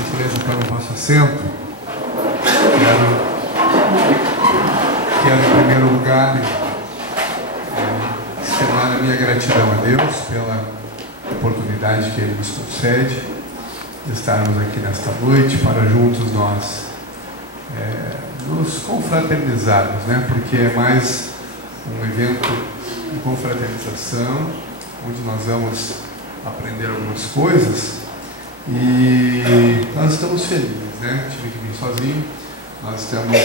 gentileza para o vosso assento. Quero em primeiro lugar externar a minha gratidão a Deus pela oportunidade que Ele nos concede de estarmos aqui nesta noite para juntos nós nos confraternizarmos, né? Porque é mais um evento de confraternização, onde nós vamos aprender algumas coisas e nós estamos felizes, né? Tive que vir sozinho. Nós estamos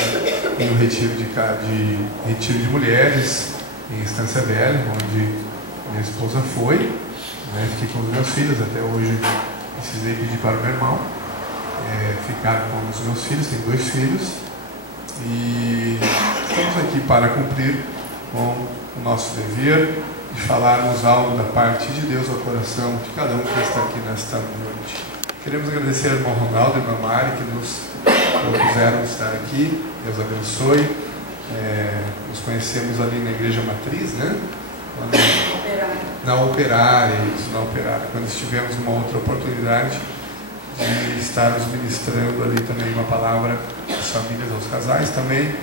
em um retiro de mulheres em Estância Velha, onde minha esposa foi, né? Fiquei com os meus filhos, até hoje precisei pedir para o meu irmão ficar com os meus filhos, tenho 2 filhos, e estamos aqui para cumprir com o nosso dever de falarmos algo da parte de Deus ao coração de cada um que está aqui nesta noite. Queremos agradecer ao irmão Ronaldo e à irmã Mari que nos propuseram estar aqui. Deus abençoe. Nos conhecemos ali na Igreja Matriz, né? Na Operária, quando estivemos numa outra oportunidade de estarmos ministrando ali também uma palavra às famílias, aos casais também.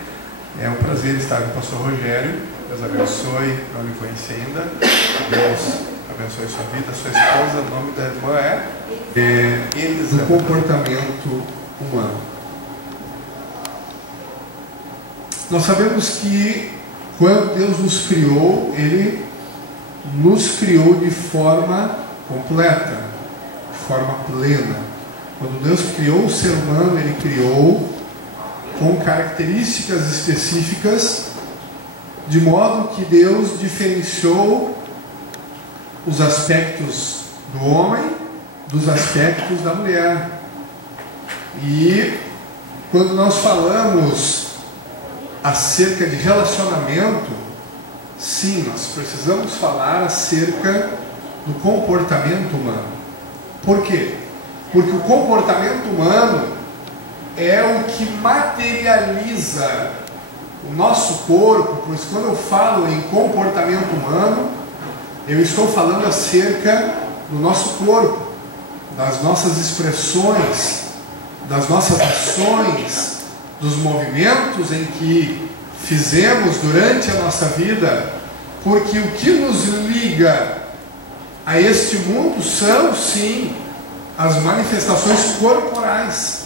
É um prazer estar com o pastor Rogério. Deus abençoe, não me conheci ainda. Deus abençoe sua vida, sua esposa. O nome da irmã é Elisa. O comportamento humano. Nós sabemos que quando Deus nos criou, Ele nos criou de forma completa, de forma plena. Quando Deus criou o ser humano, Ele criou com características específicas, de modo que Deus diferenciou os aspectos do homem dos aspectos da mulher. E quando nós falamos acerca de relacionamento, sim, nós precisamos falar acerca do comportamento humano. Por quê? Porque o comportamento humano é o que materializa o nosso corpo. Pois quando eu falo em comportamento humano, eu estou falando acerca do nosso corpo, das nossas expressões, das nossas ações, dos movimentos em que fizemos durante a nossa vida, porque o que nos liga a este mundo são, sim, as manifestações corporais,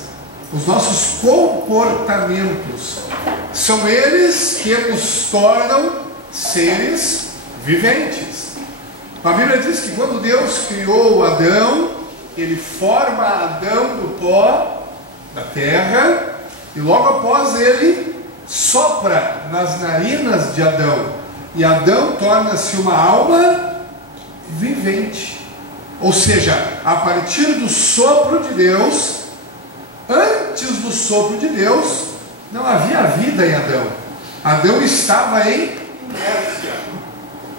os nossos comportamentos. São eles que nos tornam seres viventes. A Bíblia diz que quando Deus criou Adão, Ele forma Adão do pó da terra, e logo após Ele sopra nas narinas de Adão, e Adão torna-se uma alma vivente. Ou seja, a partir do sopro de Deus, antes do sopro de Deus, não havia vida em Adão. Adão estava em inércia.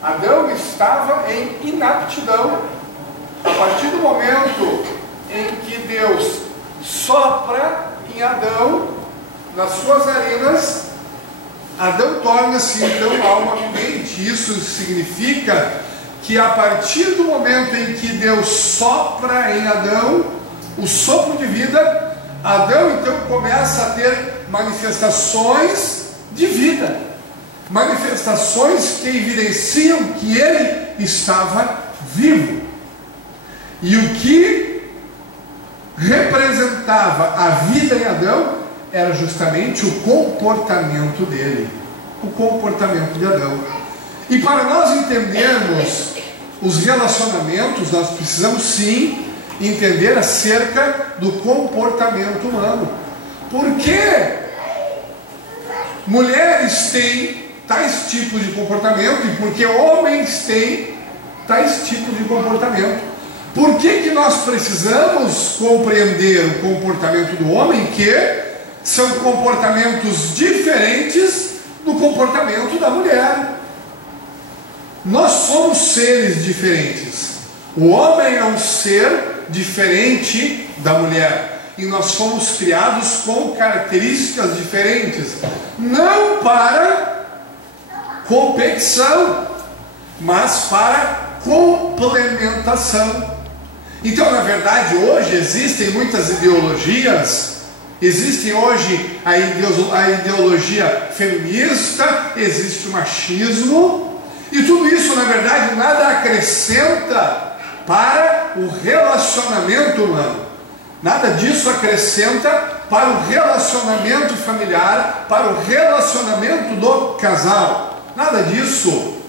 Adão estava em inaptidão. A partir do momento em que Deus sopra em Adão, nas suas narinas, Adão torna-se então alma vivente. Isso significa que a partir do momento em que Deus sopra em Adão o sopro de vida, Adão então começa a ter manifestações de vida, manifestações que evidenciam que ele estava vivo. E o que representava a vida em Adão era justamente o comportamento dele, o comportamento de Adão. E para nós entendermos os relacionamentos, nós precisamos sim entender acerca do comportamento humano. Por que mulheres têm tais tipos de comportamento e por que homens têm tais tipos de comportamento? Por que nós precisamos compreender o comportamento do homem, que são comportamentos diferentes do comportamento da mulher? Nós somos seres diferentes. O homem é um ser diferente da mulher. E nós fomos criados com características diferentes. Não para competição, mas para complementação. Então, na verdade, hoje existem muitas ideologias. Existe hoje a ideologia feminista, existe o machismo, e tudo isso, na verdade, nada acrescenta para o relacionamento humano. Nada disso acrescenta para o relacionamento familiar, para o relacionamento do casal. Nada disso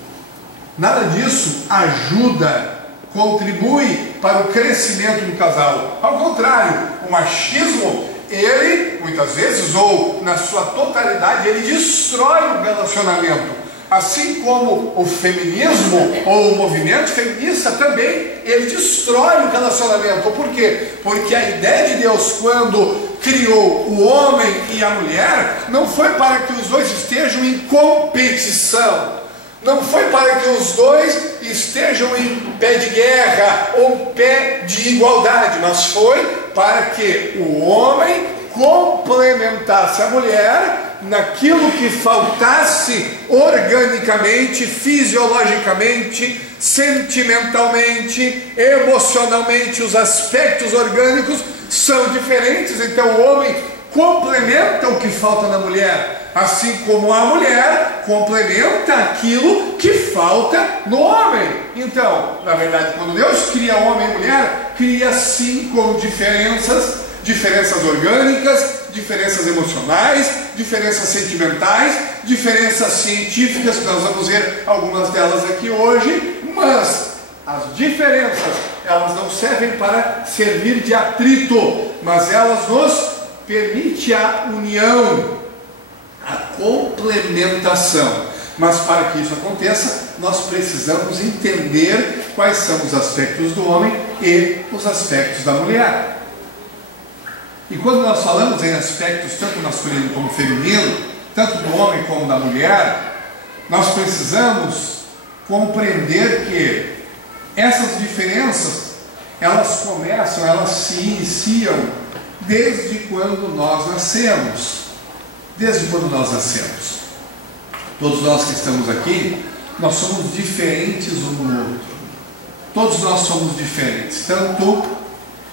ajuda, contribui para o crescimento do casal. Ao contrário, o machismo, ele, muitas vezes, ou na sua totalidade, ele destrói o relacionamento. Assim como o feminismo, ou o movimento feminista também, ele destrói o relacionamento. Por quê? Porque a ideia de Deus, quando criou o homem e a mulher, não foi para que os dois estejam em competição, não foi para que os dois estejam em pé de guerra ou pé de igualdade, mas foi para que o homem complementasse a mulher naquilo que faltasse organicamente, fisiologicamente, sentimentalmente, emocionalmente. Os aspectos orgânicos são diferentes, então o homem complementa o que falta na mulher, assim como a mulher complementa aquilo que falta no homem. Então, na verdade, quando Deus cria homem e mulher, cria sim com diferenças orgânicas, diferenças emocionais, diferenças sentimentais, diferenças científicas, que nós vamos ver algumas delas aqui hoje, mas as diferenças, elas não servem para servir de atrito, mas elas nos permitem a união, a complementação. Mas para que isso aconteça, nós precisamos entender quais são os aspectos do homem e os aspectos da mulher. E quando nós falamos em aspectos tanto masculino como feminino, tanto do homem como da mulher, nós precisamos compreender que essas diferenças, elas se iniciam desde quando nós nascemos. Desde quando nós nascemos. Todos nós que estamos aqui, nós somos diferentes um do outro. Todos nós somos diferentes, tanto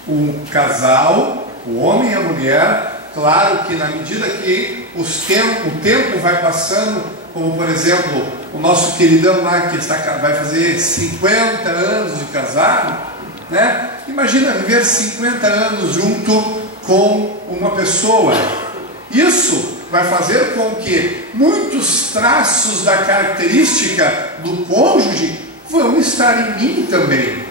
o casal, o homem e a mulher. Claro que na medida que o tempo vai passando, como por exemplo, o nosso queridão lá que vai fazer 50 anos de casado, né? Imagina viver 50 anos junto com uma pessoa. Isso vai fazer com que muitos traços da característica do cônjuge vão estar em mim também.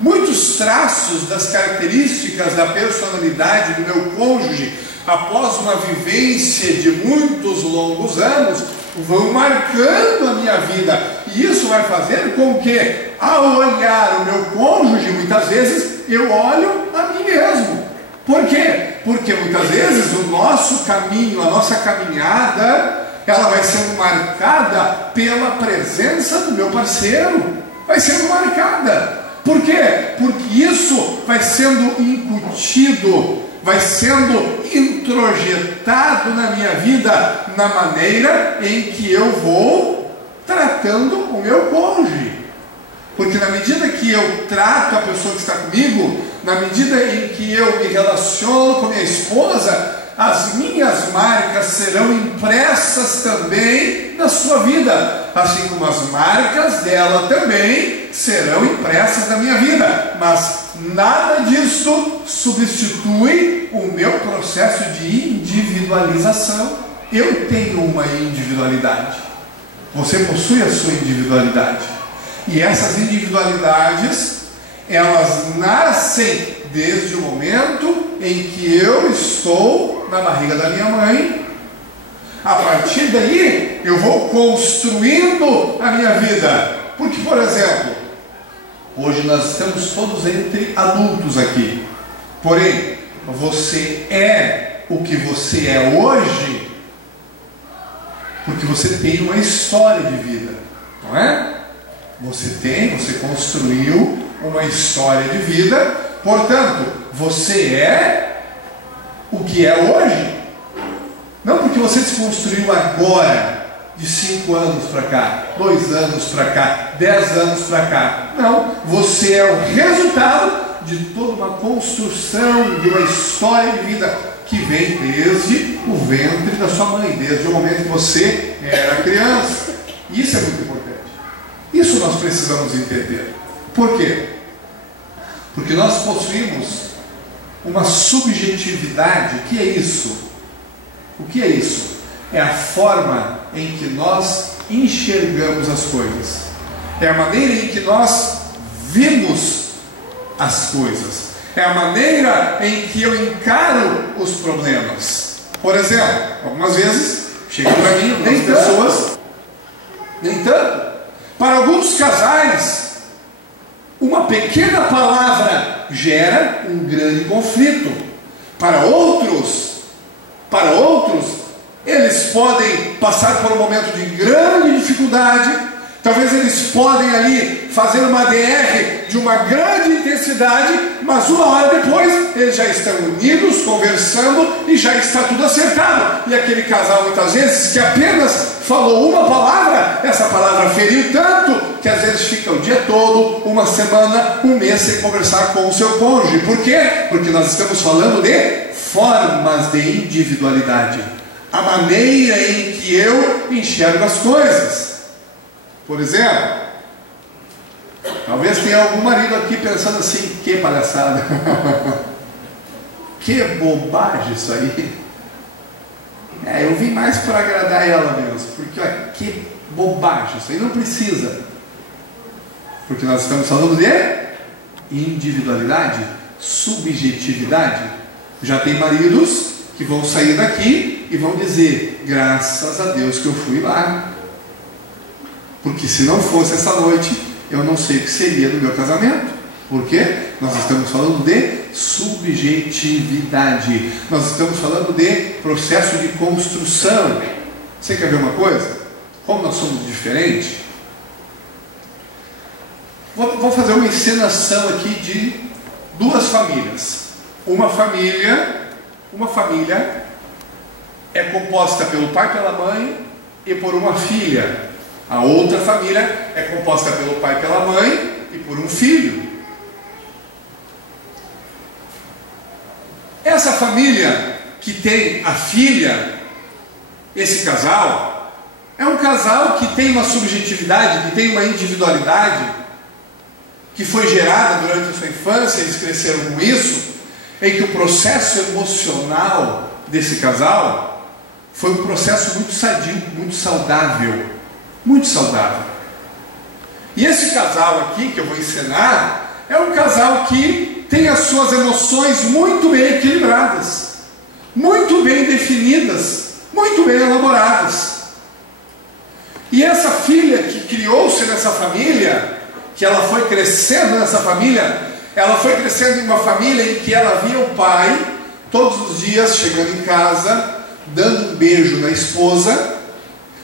Muitos traços das características da personalidade do meu cônjuge, após uma vivência de muitos longos anos, vão marcando a minha vida. E isso vai fazer com que, ao olhar o meu cônjuge, muitas vezes eu olho a mim mesmo. Por quê? Porque muitas vezes o nosso caminho, a nossa caminhada, ela vai sendo marcada pela presença do meu parceiro. Vai sendo marcada. Por quê? Porque isso vai sendo incutido, vai sendo introjetado na minha vida, na maneira em que eu vou tratando o meu cônjuge. Porque na medida que eu trato a pessoa que está comigo, na medida em que eu me relaciono com minha esposa, as minhas marcas serão impressas também na sua vida, assim como as marcas dela também serão impressas na minha vida. Mas nada disso substitui o meu processo de individualização. Eu tenho uma individualidade, você possui a sua individualidade. E essas individualidades, elas nascem desde o momento em que eu estou na barriga da minha mãe. A partir daí, eu vou construindo a minha vida. Porque, por exemplo, hoje nós estamos todos entre adultos aqui. Porém, você é o que você é hoje porque você tem uma história de vida, não é? Você construiu uma história de vida, portanto, você é o que é hoje. Não porque você se construiu agora, de 5 anos para cá, 2 anos para cá, 10 anos para cá. Não, você é o resultado de toda uma construção, de uma história de vida que vem desde o ventre da sua mãe, desde o momento que você era criança. Isso é muito importante. Isso nós precisamos entender. Por quê? Porque nós possuímos uma subjetividade. O que é isso? O que é isso? É a forma em que nós enxergamos as coisas. É a maneira em que nós vimos as coisas. É a maneira em que eu encaro os problemas. Por exemplo, algumas vezes chegam para mim algumas pessoas, nem tanto. Para alguns casais, uma pequena palavra gera um grande conflito. Para outros, eles podem passar por um momento de grande dificuldade. Talvez eles podem ali fazer uma DR de uma grande intensidade, mas uma hora depois eles já estão unidos, conversando e já está tudo acertado. E aquele casal, muitas vezes, que apenas falou uma palavra, essa palavra feriu tanto que às vezes fica o dia todo, uma semana, um mês sem conversar com o seu cônjuge. Por quê? Porque nós estamos falando de formas de individualidade, a maneira em que eu enxergo as coisas. Por exemplo, talvez tenha algum marido aqui pensando assim: que palhaçada, que bobagem isso aí. Eu vim mais para agradar ela mesmo, porque olha, que bobagem isso aí, não precisa. Porque nós estamos falando de individualidade, subjetividade. Já tem maridos que vão sair daqui e vão dizer: graças a Deus que eu fui lá, porque se não fosse essa noite, eu não sei o que seria do meu casamento. Por quê? Nós estamos falando de subjetividade. Nós estamos falando de processo de construção. Você quer ver uma coisa? Como nós somos diferentes? Vou fazer uma encenação aqui de duas famílias. Uma família é composta pelo pai e pela mãe e por uma filha. A outra família é composta pelo pai e pela mãe e por um filho. Essa família que tem a filha, esse casal, é um casal que tem uma subjetividade, que tem uma individualidade, que foi gerada durante a sua infância, eles cresceram com isso, em que o processo emocional desse casal foi um processo muito sadio, muito saudável. Muito saudável. E esse casal aqui que eu vou ensinar é um casal que tem as suas emoções muito bem equilibradas, muito bem definidas, muito bem elaboradas. E essa filha que criou-se nessa família, que ela foi crescendo nessa família, ela foi crescendo em uma família em que ela via o pai todos os dias chegando em casa, dando um beijo na esposa,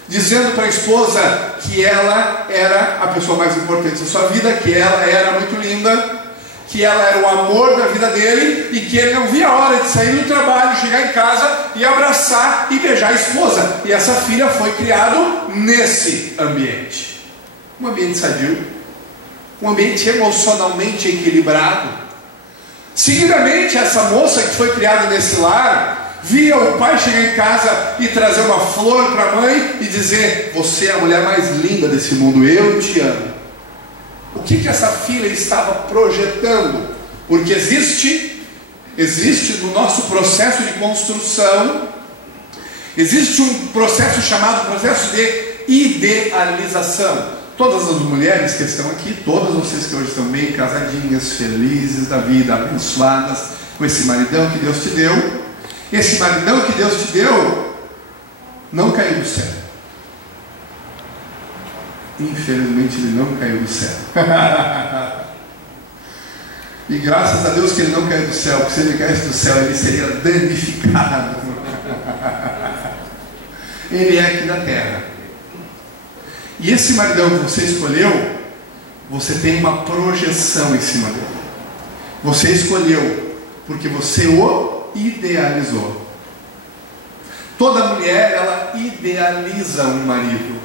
dizendo para a esposa que ela era a pessoa mais importante da sua vida, que ela era muito linda, que ela era o amor da vida dele e que ele não via a hora de sair do trabalho, chegar em casa e abraçar e beijar a esposa. E essa filha foi criada nesse ambiente, um ambiente sadio, um ambiente emocionalmente equilibrado. Seguidamente, essa moça que foi criada nesse lar via o pai chegar em casa e trazer uma flor para a mãe e dizer: você é a mulher mais linda desse mundo, eu te amo. O que essa filha estava projetando? Porque existe no nosso processo de construção, existe um processo chamado processo de idealização. Todas as mulheres que estão aqui, todas vocês que hoje estão bem casadinhas, felizes da vida, abençoadas com esse maridão que Deus te deu, esse maridão que Deus te deu não caiu do céu. Infelizmente ele não caiu do céu. E graças a Deus que ele não caiu do céu, porque se ele caísse do céu ele seria danificado. Ele é aqui da terra. E esse maridão que você escolheu, você tem uma projeção em cima dele. Você escolheu porque você o idealizou. Toda mulher, ela idealiza um marido,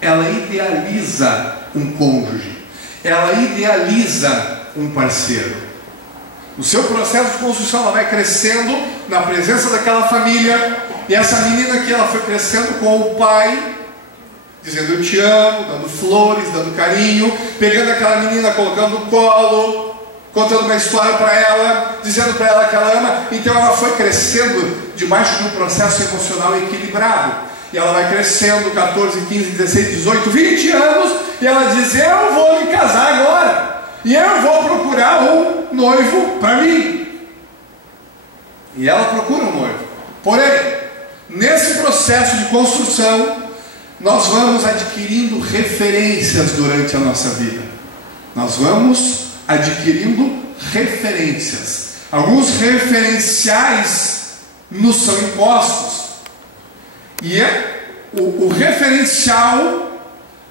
ela idealiza um cônjuge, ela idealiza um parceiro. O seu processo de construção, ela vai crescendo na presença daquela família, e essa menina aqui, ela foi crescendo com o pai, dizendo eu te amo, dando flores, dando carinho, pegando aquela menina, colocando no colo, contando uma história para ela, dizendo para ela que ela ama. Então ela foi crescendo debaixo de um processo emocional equilibrado, e ela vai crescendo, 14, 15, 16, 18, 20 anos, e ela diz, eu vou me casar agora, e eu vou procurar um noivo para mim. E ela procura um noivo. Porém, nesse processo de construção, nós vamos adquirindo referências durante a nossa vida. Nós vamos adquirindo referências. Alguns referenciais nos são impostos. E o referencial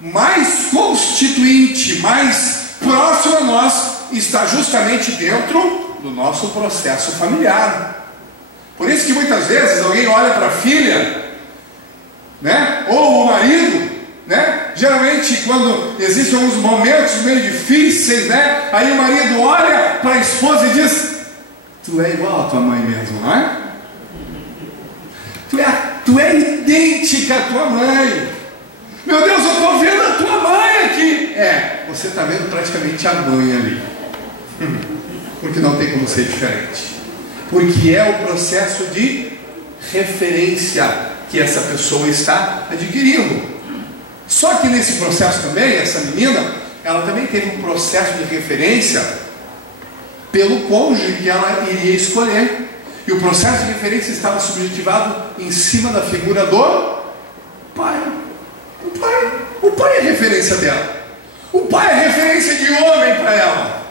mais constituinte, mais próximo a nós, está justamente dentro do nosso processo familiar. Por isso que muitas vezes alguém olha para a filha, né? Ou o marido, né? Geralmente quando existem alguns momentos meio difíceis, né? Aí o marido olha para a esposa e diz, tu é igual a tua mãe mesmo, não é? Tu é idêntica à tua mãe. Meu Deus, eu estou vendo a tua mãe aqui. Você está vendo praticamente a mãe ali. Porque não tem como ser diferente. Porque é o processo de referência que essa pessoa está adquirindo. Só que nesse processo também, essa menina, ela também teve um processo de referência pelo cônjuge que ela iria escolher. E o processo de referência estava subjetivado em cima da figura do pai. O pai é referência dela. O pai é referência de homem para ela.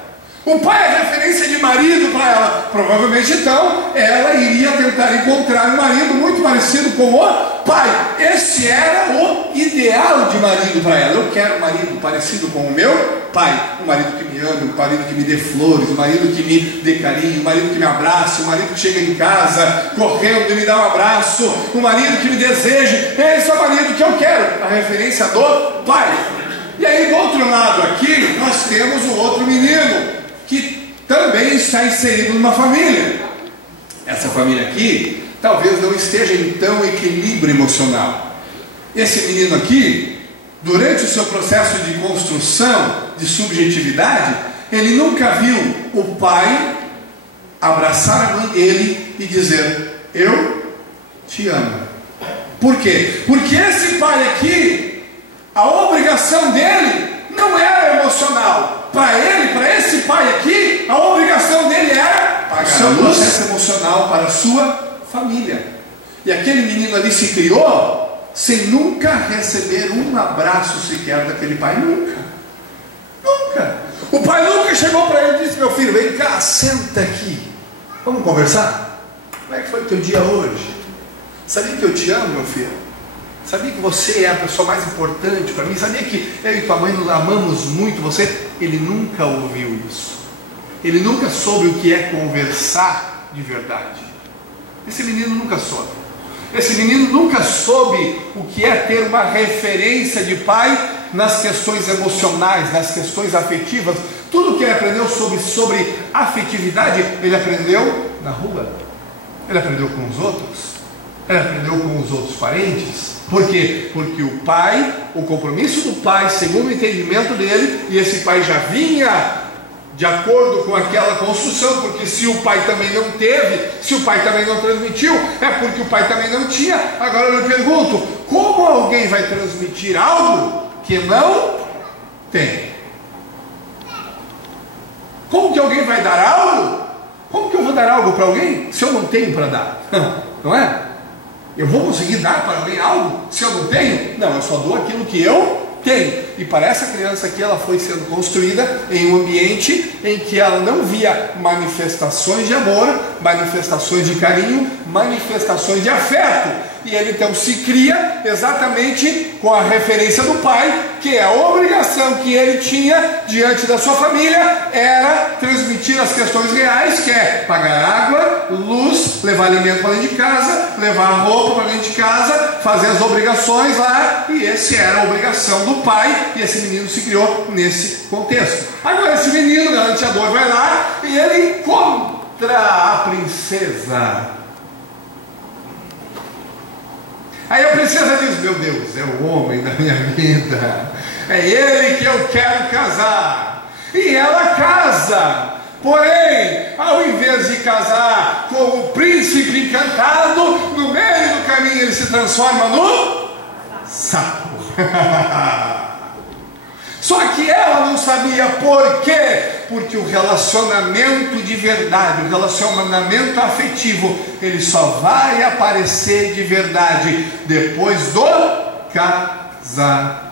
O pai é referência de marido para ela. Provavelmente então ela iria tentar encontrar um marido muito parecido com o pai. Esse era o ideal de marido para ela. Eu quero um marido parecido com o meu pai. Um marido que me ame, um marido que me dê flores, um marido que me dê carinho, um marido que me abrace, um marido que chega em casa correndo e me dá um abraço, um marido que me deseje. Esse é o marido que eu quero. A referência do pai. E aí do outro lado aqui nós temos um outro menino que também está inserido numa família. Essa família aqui talvez não esteja em tão equilíbrio emocional. Esse menino aqui, durante o seu processo de construção de subjetividade, ele nunca viu o pai abraçar a mãe dele e dizer, eu te amo. Por quê? Porque esse pai aqui, a obrigação dele não era emocional. Para ele, para esse pai aqui, a obrigação dele era pagar o processo emocional para a sua família. E aquele menino ali se criou sem nunca receber um abraço sequer daquele pai. Nunca. O pai nunca chegou para ele e disse, meu filho, vem cá, senta aqui, vamos conversar? Como é que foi o teu dia hoje? Sabia que eu te amo, meu filho? Sabia que você é a pessoa mais importante para mim? Sabia que eu e tua mãe nos amamos muito você? Ele nunca ouviu isso. Ele nunca soube o que é conversar de verdade. Esse menino nunca soube. Esse menino nunca soube o que é ter uma referência de pai nas questões emocionais, nas questões afetivas. Tudo que ele aprendeu sobre afetividade, ele aprendeu na rua. Ele aprendeu com os outros. Ele aprendeu com os outros parentes. Por quê? Porque o pai, o compromisso do pai, segundo o entendimento dele, e esse pai já vinha de acordo com aquela construção, porque se o pai também não teve, se o pai também não transmitiu, é porque o pai também não tinha. Agora eu lhe pergunto, como alguém vai transmitir algo que não tem? Como que alguém vai dar algo? Como que eu vou dar algo para alguém se eu não tenho para dar? Não é? Eu vou conseguir dar para alguém algo se eu não tenho? Não, eu só dou aquilo que eu tenho. E para essa criança aqui, ela foi sendo construída em um ambiente em que ela não via manifestações de amor, manifestações de carinho, manifestações de afeto. E ele então se cria exatamente com a referência do pai, que é a obrigação que ele tinha diante da sua família, era transmitir as questões reais, que é pagar água, luz, levar alimento para dentro de casa, levar roupa para dentro de casa, fazer as obrigações lá, e essa era a obrigação do pai, e esse menino se criou nesse contexto. Agora esse menino, galanteador, vai lá e ele encontra a princesa. Aí a princesa diz: meu Deus, é o homem da minha vida, é ele que eu quero casar. E ela casa. Porém, ao invés de casar com o príncipe encantado, no meio do caminho ele se transforma no sapo. Só que ela não sabia por quê. Porque o relacionamento de verdade, o relacionamento afetivo, ele só vai aparecer de verdade depois do casamento.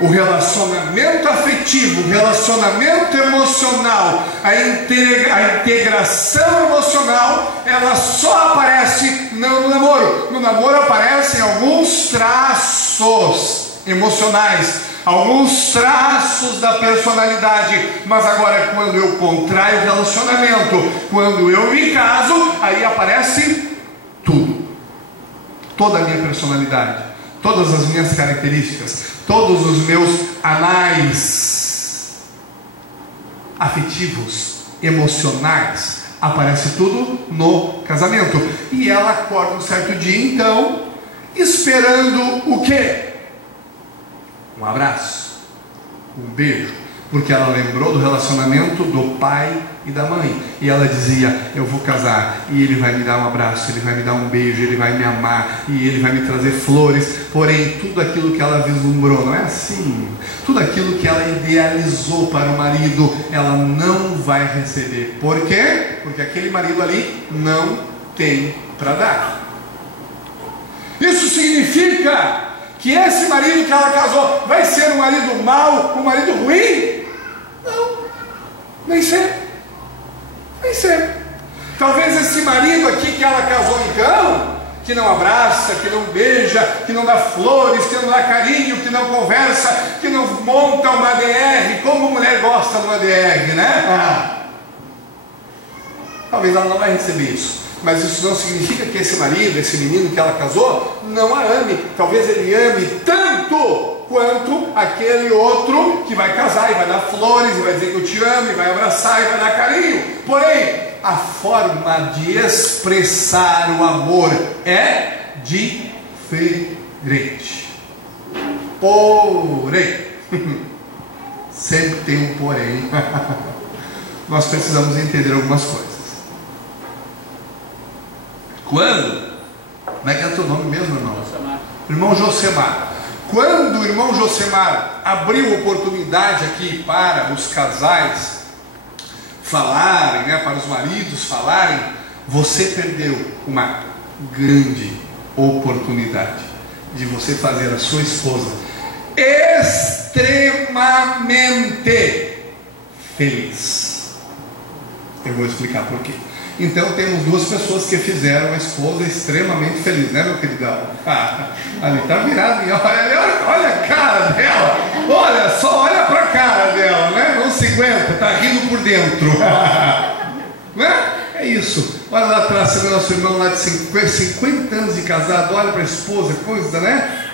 O relacionamento afetivo, o relacionamento emocional, a integração emocional, ela só aparece não no namoro. No namoro aparecem alguns traços emocionais, alguns traços da personalidade, mas agora quando eu contraio o relacionamento, quando eu me caso, aí aparece tudo, toda a minha personalidade, todas as minhas características, todos os meus anais afetivos, emocionais, aparece tudo no casamento. E ela acorda um certo dia então, esperando o quê? Um abraço, um beijo, porque ela lembrou do relacionamento do pai e da mãe, e ela dizia: eu vou casar, e ele vai me dar um abraço, ele vai me dar um beijo, ele vai me amar, e ele vai me trazer flores. Porém, tudo aquilo que ela vislumbrou, não é assim, tudo aquilo que ela idealizou para o marido, ela não vai receber. Por quê? Porque aquele marido ali não tem para dar. Isso significa que esse marido que ela casou vai ser um marido mau, um marido ruim? Não, nem ser. Talvez esse marido aqui que ela casou então, que não abraça, que não beija, que não dá flores, que não dá carinho, que não conversa, que não monta uma DR, como mulher gosta de uma DR, né? Talvez ela não vai receber isso. Mas isso não significa que esse marido, esse menino que ela casou, não a ame. Talvez ele ame tanto quanto aquele outro que vai casar e vai dar flores, e vai dizer que eu te amo, e vai abraçar, e vai dar carinho. Porém, a forma de expressar o amor é diferente. Porém, sempre tem um porém. Nós precisamos entender algumas coisas. Quando? Como é que é o teu nome mesmo, irmão? Josemar. Irmão Josemar. Quando o irmão Josemar abriu oportunidade aqui para os casais falarem, né, para os maridos falarem, você perdeu uma grande oportunidade de você fazer a sua esposa extremamente feliz. Eu vou explicar por quê. Então temos duas pessoas que fizeram a esposa extremamente feliz, né, meu queridão? Ali está virado, olha a cara dela, olha só, olha para a cara dela, né? Não se aguenta, está rindo por dentro. Né? É isso. Olha lá atrás, você vê nosso irmão lá de 50 anos de casado, olha para a esposa, coisa, né?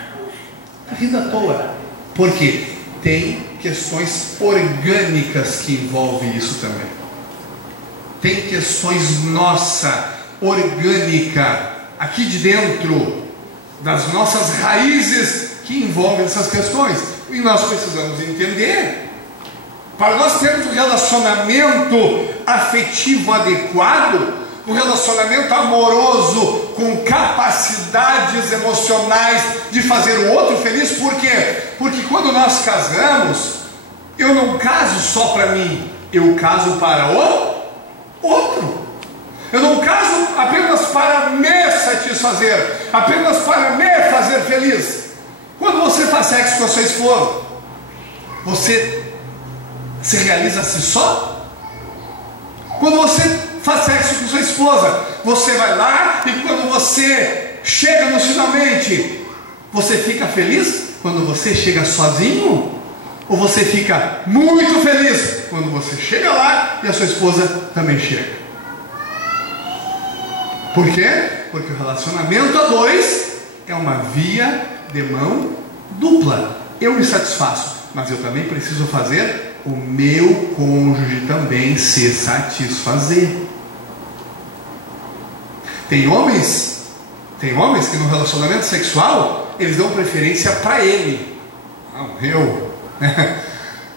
Está rindo à toa. Por quê? Tem questões orgânicas que envolvem isso também. Tem questões orgânica, aqui de dentro, das nossas raízes, que envolvem essas questões. E nós precisamos entender. Para nós termos um relacionamento afetivo adequado, um relacionamento amoroso, com capacidades emocionais de fazer o outro feliz. Por quê? Porque quando nós casamos, eu não caso só para mim, eu caso para o outro. Eu não caso apenas para me satisfazer, apenas para me fazer feliz. Quando você faz sexo com a sua esposa, você se realiza a si só? Quando você faz sexo com sua esposa, você vai lá e quando você chega no finalmente, você fica feliz quando você chega sozinho? Ou você fica muito feliz quando você chega lá e a sua esposa também chega? Por quê? Porque o relacionamento a dois é uma via de mão dupla. Eu me satisfaço, mas eu também preciso fazer o meu cônjuge também se satisfazer. Tem homens que no relacionamento sexual eles dão preferência para ele. Não, eu.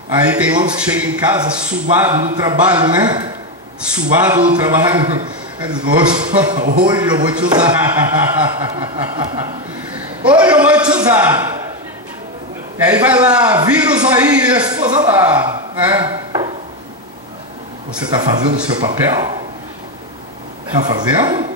Aí tem homens que chegam em casa suado do trabalho, né? Suado do trabalho. Eles vão, hoje eu vou te usar. Hoje eu vou te usar. E aí vai lá, vira o zoinho e a esposa lá, né? Você está fazendo o seu papel? Está fazendo?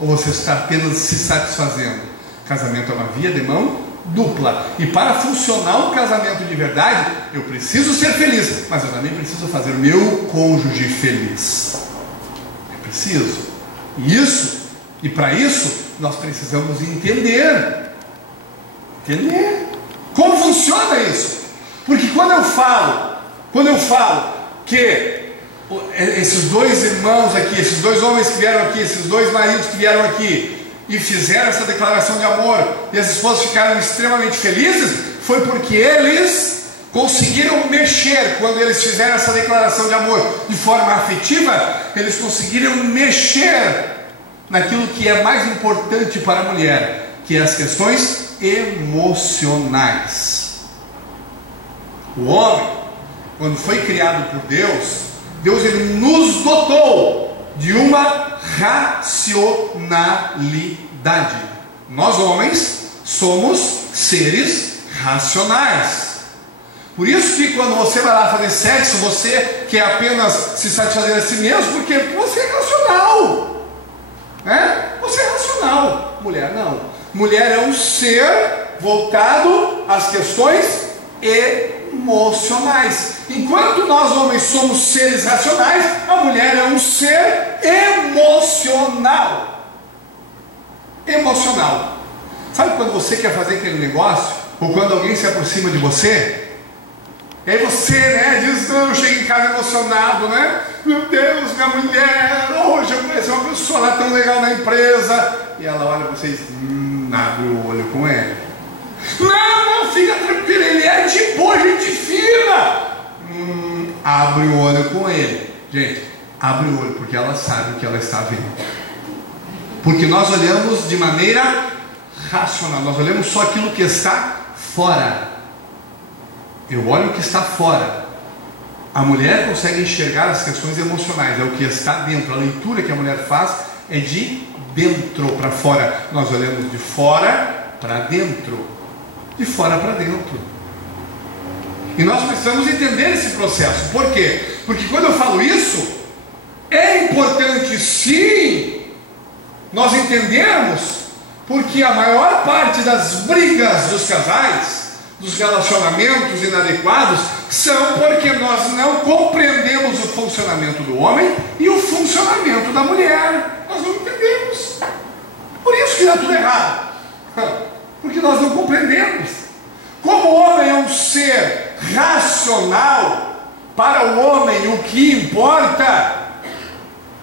Ou você está apenas se satisfazendo? Casamento é uma via de mão dupla. E para funcionar o casamento de verdade, eu preciso ser feliz, mas eu também preciso fazer o meu cônjuge feliz. Eu preciso. E para isso, nós precisamos entender como funciona isso. Porque quando eu falo que esses dois irmãos aqui, esses dois homens que vieram aqui, esses dois maridos que vieram aqui e fizeram essa declaração de amor e as esposas ficaram extremamente felizes, foi porque eles conseguiram mexer. Quando eles fizeram essa declaração de amor de forma afetiva, eles conseguiram mexer naquilo que é mais importante para a mulher, que é as questões emocionais. O homem, quando foi criado por Deus ele nos dotou de uma racionalidade. Nós homens somos seres racionais. Por isso que quando você vai lá fazer sexo, você quer apenas se satisfazer a si mesmo, porque você é racional, né? Você é racional. Mulher não. Mulher é um ser voltado às questões emocionais. Enquanto nós homens somos seres racionais, a mulher é um ser emocional. Emocional. Sabe quando você quer fazer aquele negócio, ou quando alguém se aproxima de você, e aí você, né, diz, eu chego em casa emocionado, né? Meu Deus, minha mulher, hoje eu conheci uma pessoa lá tão legal na empresa, e ela olha para vocês, abre o olho com ele. Não, fica tranquilo, ele é de boa, gente fina. Abre o olho com ele. Gente, abre o olho, porque ela sabe o que ela está vendo. Porque nós olhamos de maneira racional, nós olhamos só aquilo que está fora. Eu olho o que está fora. A mulher consegue enxergar as questões emocionais, é o que está dentro. A leitura que a mulher faz é de dentro para fora. Nós olhamos de fora para dentro. De fora para dentro. E nós precisamos entender esse processo. Por quê? Porque quando eu falo isso, é importante sim nós entendermos, porque a maior parte das brigas dos casais, dos relacionamentos inadequados, são porque nós não compreendemos o funcionamento do homem e o funcionamento da mulher. Nós não entendemos. Por isso que dá tudo errado. Porque nós não compreendemos. Como o homem é um ser racional, para o homem o que importa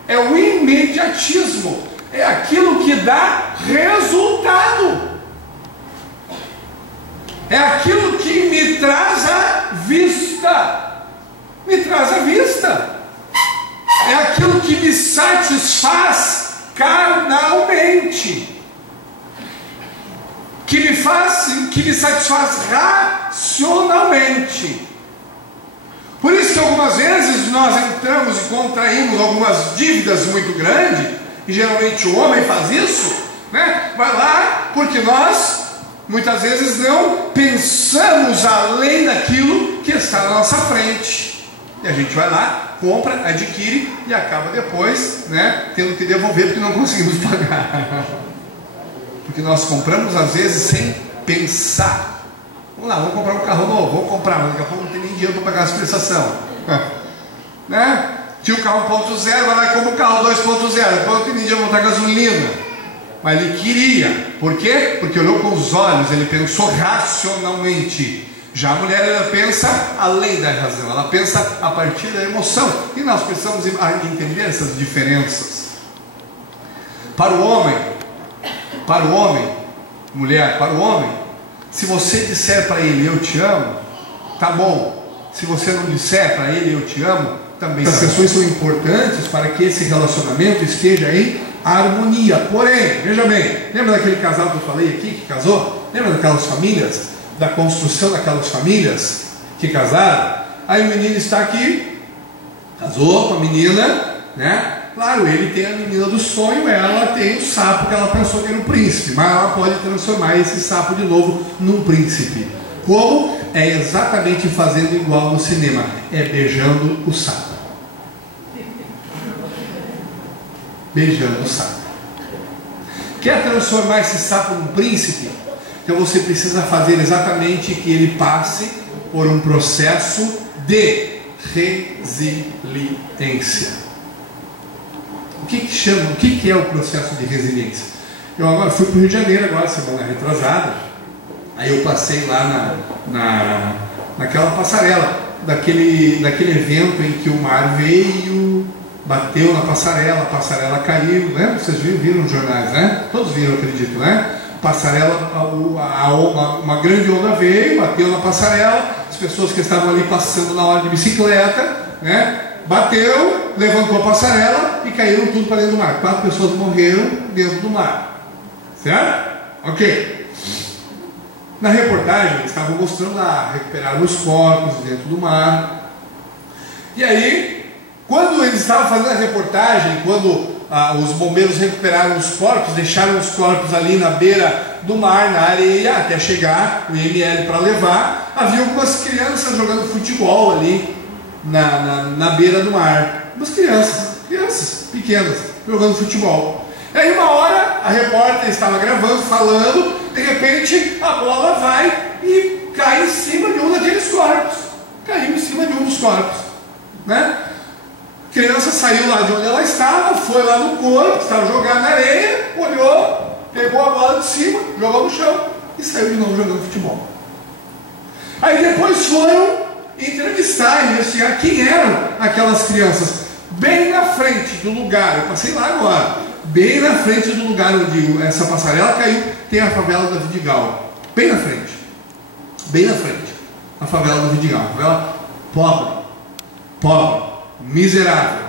é o imediatismo, é aquilo que dá resultado, é aquilo que me traz a vista, é aquilo que me satisfaz carnalmente, que me satisfaz racionalmente. Por isso que algumas vezes nós entramos e contraímos algumas dívidas muito grandes, e geralmente o homem faz isso, né? Vai lá, porque nós muitas vezes não pensamos além daquilo que está na nossa frente, e a gente vai lá, compra, adquire e acaba depois, né, tendo que devolver porque não conseguimos pagar. Porque nós compramos às vezes sem pensar. Vamos lá, vamos comprar um carro novo, vamos comprar, mas daqui a pouco não tem nem dinheiro para pagar as prestações. Né? Tinha o carro 1.0, vai lá e compra o carro 2.0. Depois que ninguém botar gasolina. Mas ele queria. Por quê? Porque olhou com os olhos, ele pensou racionalmente. Já a mulher, ela pensa além da razão, ela pensa a partir da emoção. E nós precisamos entender essas diferenças. Para o homem, mulher, para o homem, se você disser para ele eu te amo, tá bom. Se você não disser para ele eu te amo, também. As questões são importantes para que esse relacionamento esteja em harmonia. Porém, veja bem, lembra daquele casal que eu falei aqui que casou? Lembra daquelas famílias? Da construção daquelas famílias que casaram? Aí o menino está aqui, casou com a menina, né? Claro, ele tem a menina do sonho, ela tem o sapo que ela pensou que era um príncipe, mas ela pode transformar esse sapo de novo num príncipe. Como? É exatamente fazendo igual no cinema, é beijando o sapo. Beijando o sapo. Quer transformar esse sapo num príncipe? Então você precisa fazer exatamente que ele passe por um processo de resiliência. O que é o processo de resiliência? Eu agora fui para o Rio de Janeiro agora, semana retrasada. Aí eu passei lá naquela passarela, daquele evento em que o mar veio, bateu na passarela, a passarela caiu, né? Vocês viram nos jornais, né? Todos viram, acredito, né? Passarela, uma grande onda veio, bateu na passarela, as pessoas que estavam ali passando na hora de bicicleta, né? Bateu, levantou a passarela e caíram tudo para dentro do mar. 4 pessoas morreram dentro do mar. Certo? Ok. Na reportagem, eles estavam mostrando lá, recuperaram os corpos dentro do mar. E aí, quando eles estavam fazendo a reportagem, quando os bombeiros recuperaram os corpos, deixaram os corpos ali na beira do mar, na areia, até chegar o IML para levar, havia algumas crianças jogando futebol ali na beira do mar. Umas crianças pequenas, jogando futebol. E aí uma hora, a repórter estava gravando, falando, de repente a bola vai e cai em cima de um daqueles corpos. Caiu em cima de um dos corpos, né? A criança saiu lá de onde ela estava, foi lá no corpo, estava jogando na areia, olhou, pegou a bola de cima, jogou no chão e saiu de novo jogando futebol. Aí depois foram entrevistar e investigar quem eram aquelas crianças. Bem na frente do lugar, eu passei lá agora, bem na frente do lugar onde essa passarela caiu, tem a favela da Vidigal. Bem na frente, a favela do Vidigal, a favela pobre, miserável.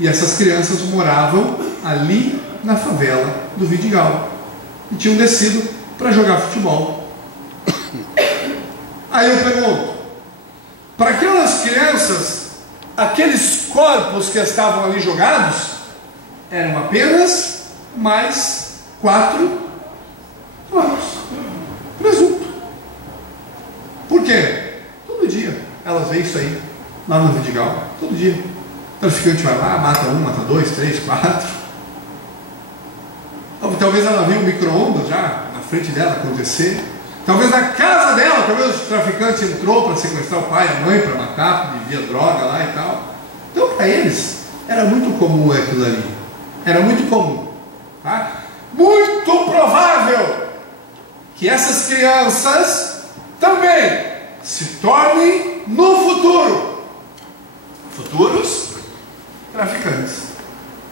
E essas crianças moravam ali na favela do Vidigal e tinham descido para jogar futebol. Aí eu pergunto, para aquelas crianças, aqueles corpos que estavam ali jogados eram apenas mais 4 corpos. Presunto. Por quê? Todo dia elas veem isso aí lá no Vidigal, todo dia. O traficante vai lá, mata um, mata 2, 3, 4. Talvez ela viu um micro-ondas já na frente dela acontecer. Talvez na casa dela, talvez o traficante entrou para sequestrar o pai e a mãe, para matar, porque vivia droga lá e tal. Então para eles era muito comum aquilo ali. Era muito comum. Tá? Muito provável que essas crianças também se tornem no futuro futuros traficantes.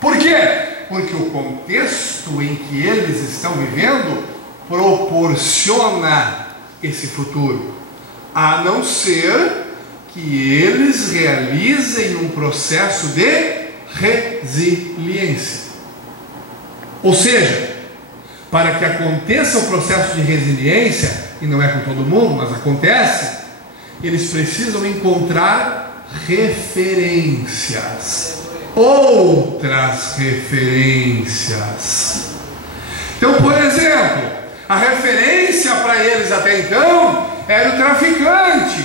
Por quê? Porque o contexto em que eles estão vivendo proporciona esse futuro, a não ser que eles realizem um processo de resiliência. Ou seja, para que aconteça o processo de resiliência, e não é com todo mundo, mas acontece, eles precisam encontrar referências, outras referências. Então, por exemplo, a referência para eles até então era o traficante,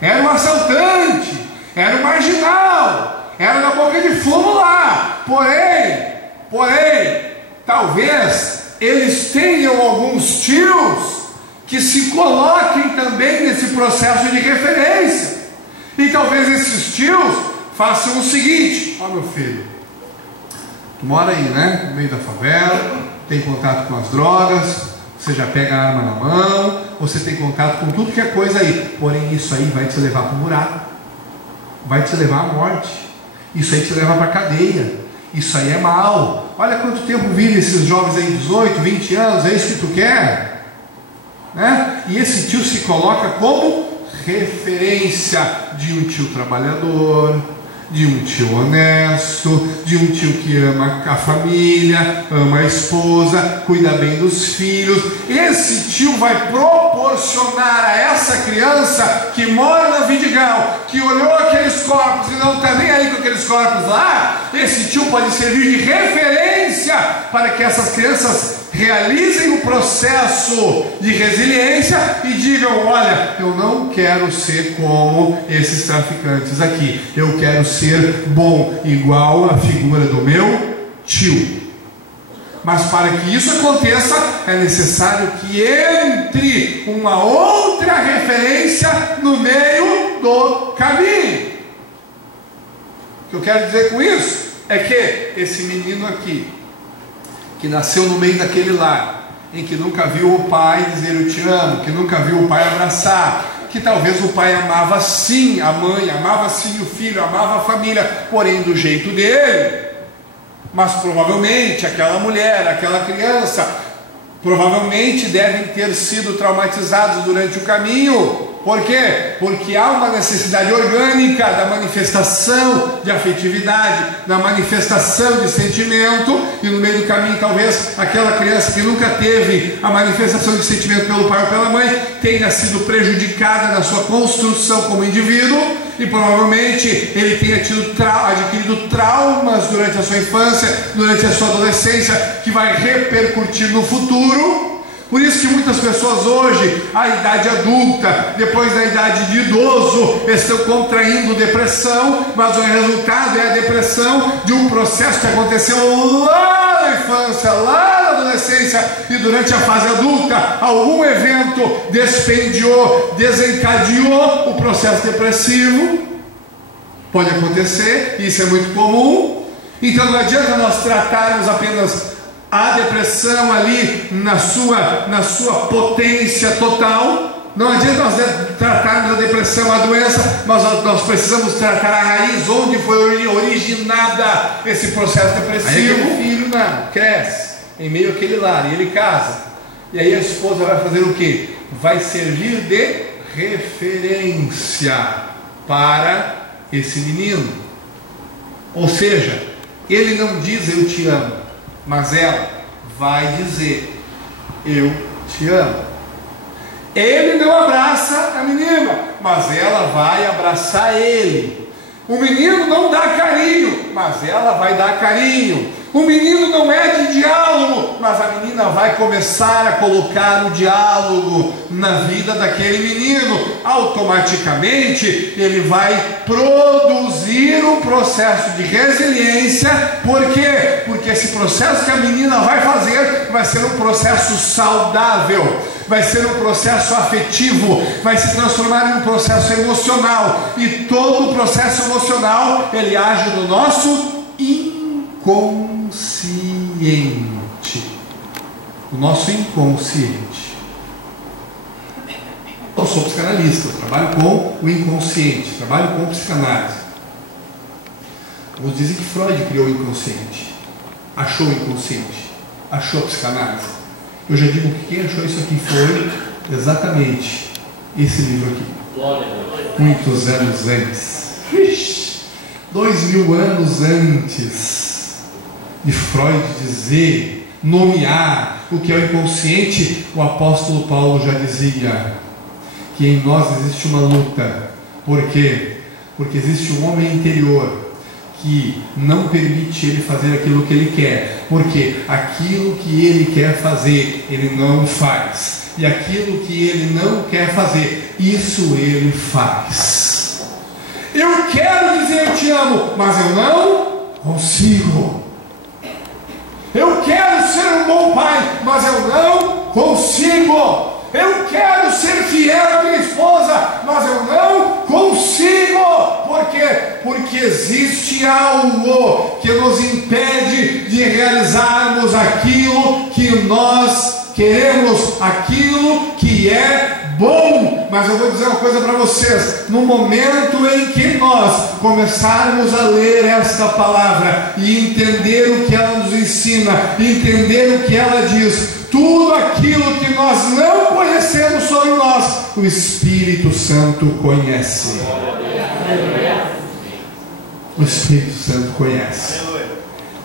era o assaltante, era o marginal, era na boca de fumo lá. Porém, talvez eles tenham alguns tios que se coloquem também nesse processo de referência. E talvez esses tios façam o seguinte: ó, meu filho, tu mora aí, né, no meio da favela, tem contato com as drogas, você já pega a arma na mão, você tem contato com tudo que é coisa aí, porém isso aí vai te levar para o buraco, vai te levar à morte, isso aí te leva para a cadeia, isso aí é mal. Olha quanto tempo vivem esses jovens aí, 18, 20 anos, é isso que tu quer? Né? E esse tio se coloca como referência de um tio trabalhador, de um tio honesto, de um tio que ama a família, ama a esposa, cuida bem dos filhos. Esse tio vai proporcionar a essa criança que mora na Vidigal, que olhou aqueles corpos e não está nem aí com aqueles corpos lá, esse tio pode servir de referência para que essas crianças realizem o processo de resiliência e digam: olha, eu não quero ser como esses traficantes aqui, eu quero ser bom, igual a figura do meu tio. Mas para que isso aconteça, é necessário que entre uma outra referência no meio do caminho. O que eu quero dizer com isso é que esse menino aqui, que nasceu no meio daquele lar, em que nunca viu o pai dizer eu te amo, que nunca viu o pai abraçar, que talvez o pai amava sim a mãe, amava sim o filho, amava a família, porém do jeito dele, mas provavelmente aquela mulher, aquela criança, provavelmente devem ter sido traumatizados durante o caminho. Por quê? Porque há uma necessidade orgânica da manifestação de afetividade, da manifestação de sentimento, e no meio do caminho talvez aquela criança que nunca teve a manifestação de sentimento pelo pai ou pela mãe tenha sido prejudicada na sua construção como indivíduo, e provavelmente ele tenha adquirido traumas durante a sua infância, durante a sua adolescência, que vai repercutir no futuro. Por isso que muitas pessoas hoje, à idade adulta, depois da idade de idoso, estão contraindo depressão, mas o resultado é a depressão de um processo que aconteceu lá na infância, lá na adolescência, e durante a fase adulta, algum evento desencadeou o processo depressivo. Pode acontecer, isso é muito comum. Então não adianta nós tratarmos apenas a depressão ali na sua potência total. Não adianta nós tratarmos a depressão, a doença, mas nós precisamos tratar a raiz, onde foi originada esse processo depressivo. Aí o filho cresce em meio àquele lar e ele casa, e aí a esposa vai fazer o quê? Vai servir de referência para esse menino. Ou seja, ele não diz eu te amo, mas ela vai dizer eu te amo. Ele não abraça a menina, mas ela vai abraçar ele. O menino não dá carinho, mas ela vai dar carinho. O menino não é de diálogo, mas a menina vai começar a colocar o diálogo na vida daquele menino. Automaticamente ele vai produzir um processo de resiliência. Por quê? Porque esse processo que a menina vai fazer vai ser um processo saudável, vai ser um processo afetivo, vai se transformar em um processo emocional. E todo o processo emocional, ele age no nosso inconsciente. O nosso inconsciente. Eu sou psicanalista, eu trabalho com o inconsciente, trabalho com psicanálise. Alguns dizem que Freud criou o inconsciente, achou o inconsciente, achou a psicanálise. Eu já digo que quem achou isso aqui foi exatamente esse livro aqui. Muitos anos antes. 2000 anos antes de Freud dizer, nomear o que é o inconsciente, o apóstolo Paulo já dizia que em nós existe uma luta. Por quê? Porque existe um homem interior que não permite ele fazer aquilo que ele quer, porque aquilo que ele quer fazer, ele não faz, e aquilo que ele não quer fazer, isso ele faz. Eu quero dizer eu te amo, mas eu não consigo. Eu quero ser um bom pai, mas eu não consigo. Eu quero ser fiel à minha esposa, mas eu não consigo. Por quê? Porque existe algo que nos impede de realizarmos aquilo que nós queremos, aquilo que é bom. Mas eu vou dizer uma coisa para vocês: no momento em que nós começarmos a ler esta palavra e entender o que ela nos ensina, entender o que ela diz, tudo aquilo que nós não conhecemos sobre nós, o Espírito Santo conhece. O Espírito Santo conhece.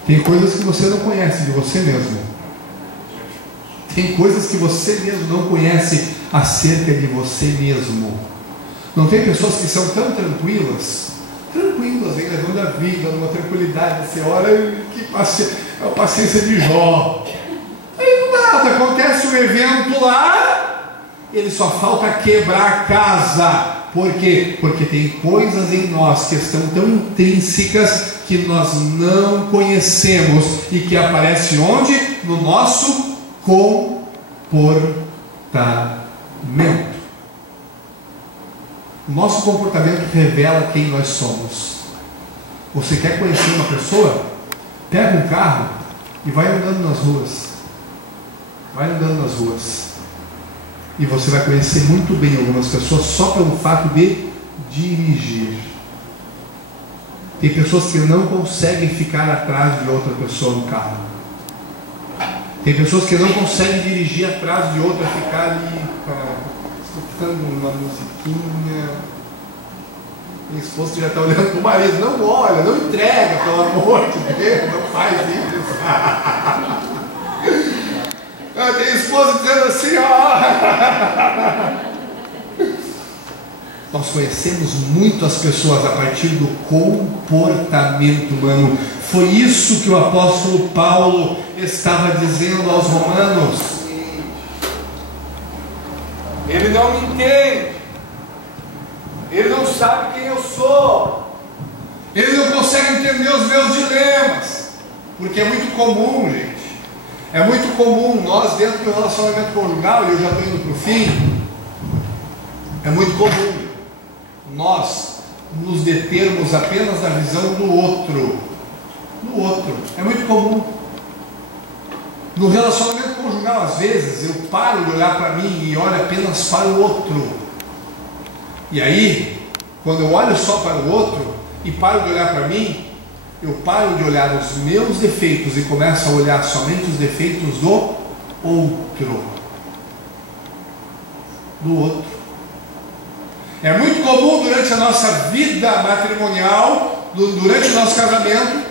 Tem coisas que você não conhece de você mesmo. Tem coisas que você mesmo não conhece acerca de você mesmo. Não tem pessoas que são tão tranquilas, vem levando a vida numa tranquilidade. Você olha, que paciência de Jó. Aí do nada acontece um evento lá, ele só falta quebrar a casa. Por quê? Porque tem coisas em nós que estão tão intrínsecas que nós não conhecemos e que aparece onde? No nosso comportamento. O nosso comportamento revela quem nós somos. Você quer conhecer uma pessoa? Pega um carro e vai andando nas ruas. Vai andando nas ruas. E você vai conhecer muito bem algumas pessoas só pelo fato de dirigir. Tem pessoas que não conseguem ficar atrás de outra pessoa no carro. Tem pessoas que não conseguem dirigir atrás de outra, ficar ali escutando uma musiquinha. Minha esposa já está olhando para o marido: não olha, não entrega, pelo amor de Deus, não faz isso. Tem esposa dizendo assim: Nós conhecemos muito as pessoas a partir do comportamento humano. Foi isso que o apóstolo Paulo estava dizendo aos romanos. Ele não me entende, ele não sabe quem eu sou, ele não consegue entender os meus dilemas, porque é muito comum, gente. É muito comum nós, dentro do relacionamento conjugal, e eu já estou indo para o fim, é muito comum nós nos determos apenas na visão do outro. No outro. É muito comum. No relacionamento conjugal, às vezes, eu paro de olhar para mim e olho apenas para o outro. E aí, quando eu olho só para o outro e paro de olhar para mim, eu paro de olhar os meus defeitos e começo a olhar somente os defeitos do outro. Do outro. É muito comum durante a nossa vida matrimonial, durante o nosso casamento,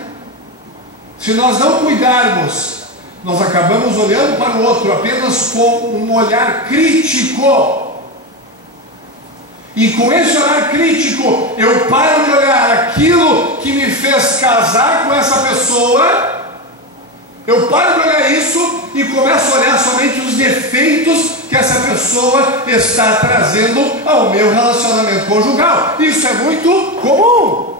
se nós não cuidarmos, nós acabamos olhando para o outro apenas com um olhar crítico. E com esse olhar crítico, eu paro de olhar aquilo que me fez casar com essa pessoa. Eu paro de olhar isso e começo a olhar somente os defeitos que essa pessoa está trazendo ao meu relacionamento conjugal. Isso é muito comum.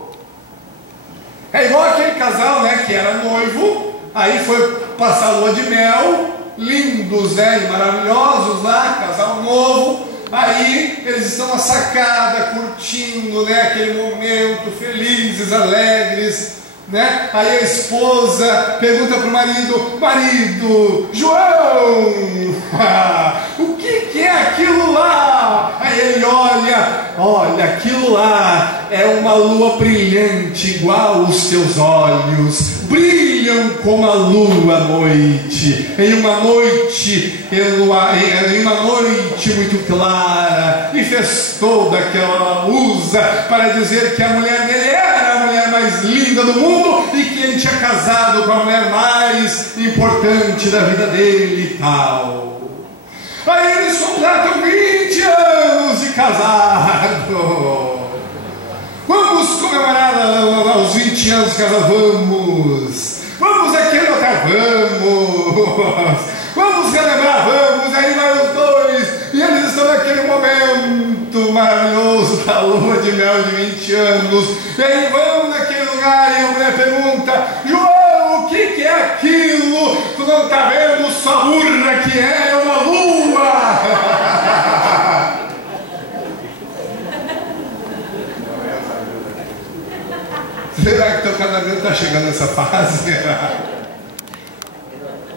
É igual aquele casal, né, que era noivo, aí foi passar a lua de mel, lindos, né, e maravilhosos lá, casal novo. Aí eles estão na sacada, curtindo, né, aquele momento, felizes, alegres, né? Aí a esposa pergunta para o marido: marido, João, o que é aquilo lá? Aí ele olha, aquilo lá é uma lua brilhante, igual os teus olhos, brilham como a lua à noite, em uma noite muito clara, e fez toda aquela usa para dizer que a mulher dele era a mulher mais linda do mundo e que ele tinha casado com a mulher mais importante da vida dele e tal. Aí eles completam 20 anos de casado. Vamos comemorar os 20 anos de casado, vamos aqui no hotel, vamos relembrar, aí vai os dois, e eles estão naquele momento maravilhoso da lua de mel de 20 anos, e aí vão naquele lugar e a mulher pergunta: João, o que é aquilo? Tu não está vendo sua burra que é uma lua? Será que teu casamento está chegando nessa fase?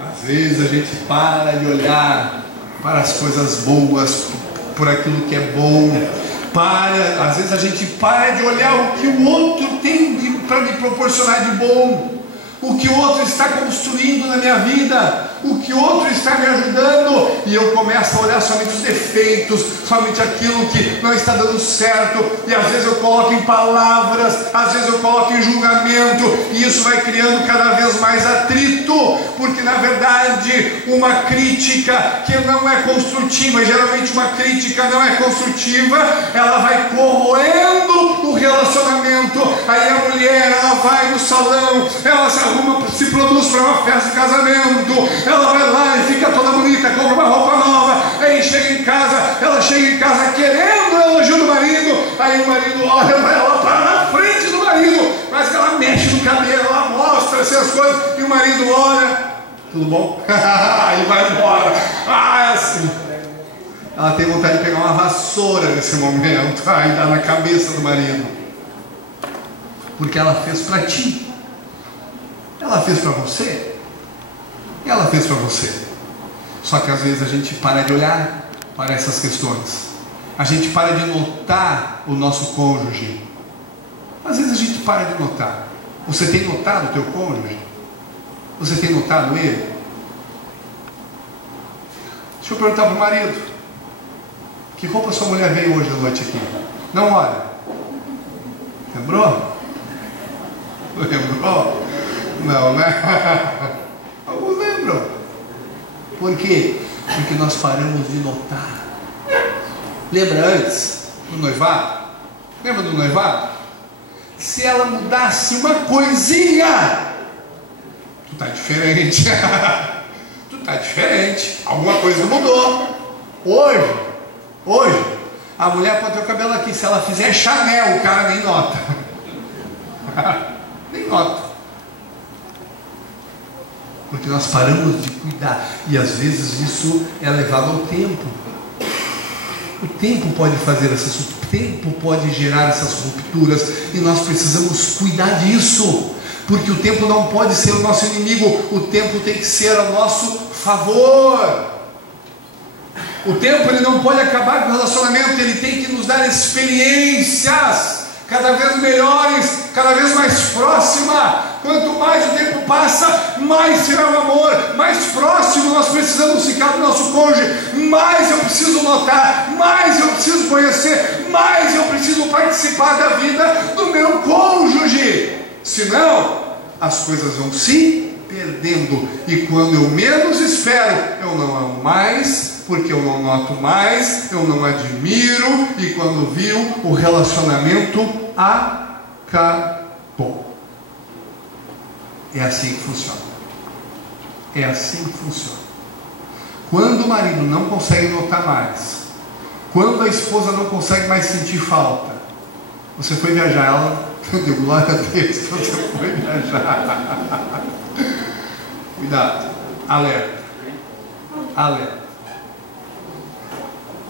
Às vezes a gente para de olhar para as coisas boas, por aquilo que é bom. Às vezes a gente para de olhar o que o outro tem para me proporcionar de bom, o que o outro está construindo na minha vida, o que o outro está me ajudando, e eu começo a olhar somente os defeitos, somente aquilo que não está dando certo, e às vezes eu coloco em palavras, às vezes eu coloco em julgamento, e isso vai criando cada vez mais atrito, porque na verdade uma crítica que não é construtiva, geralmente uma crítica não é construtiva, ela vai corroendo o relacionamento. Aí a mulher, ela vai no salão, ela se arruma, se produz para uma festa de casamento, ela vai lá e fica toda bonita, compra uma roupa nova, aí ela chega em casa querendo o elogio do marido, aí o marido olha para ela, para na frente do marido, mas ela mexe no cabelo, ela mostra essas coisas, e o marido olha, tudo bom? Aí vai embora. É assim. Ela tem vontade de pegar uma vassoura nesse momento, aí dá na cabeça do marido, porque ela fez para ti. Ela fez para você, e ela fez para você. Só que às vezes a gente para de olhar para essas questões, a gente para de notar o nosso cônjuge. Às vezes a gente para de notar. Você tem notado o teu cônjuge? Você tem notado ele? Deixa eu perguntar para o marido: que roupa sua mulher veio hoje à noite aqui? Não olha. Lembrou? Lembrou? Não, né? Alguns lembram. Por quê? Porque nós paramos de notar. Lembra antes do noivado? Lembra do noivado? Se ela mudasse uma coisinha, tu tá diferente. Tu tá diferente. Alguma coisa mudou. Hoje, a mulher pode ter o cabelo aqui. Se ela fizer Chanel, o cara nem nota. Nem nota. Porque nós paramos de cuidar, e às vezes isso é levado ao tempo. O tempo pode fazer o tempo pode gerar essas rupturas, e nós precisamos cuidar disso, porque o tempo não pode ser o nosso inimigo, o tempo tem que ser a nosso favor. O tempo ele não pode acabar com o relacionamento, ele tem que nos dar experiências cada vez melhores, cada vez mais próxima. Quanto mais o tempo passa, mais será o amor, mais próximo nós precisamos ficar do nosso cônjuge, mais eu preciso notar, mais eu preciso conhecer, mais eu preciso participar da vida do meu cônjuge. Senão, as coisas vão se perdendo, e quando eu menos espero, eu não amo mais, porque eu não noto mais, eu não admiro, e quando viu, o relacionamento acabou. É assim que funciona. É assim que funciona. Quando o marido não consegue notar mais, quando a esposa não consegue mais sentir falta, você foi viajar, ela deu glória a Deus, você foi viajar. Cuidado, alerta, alerta.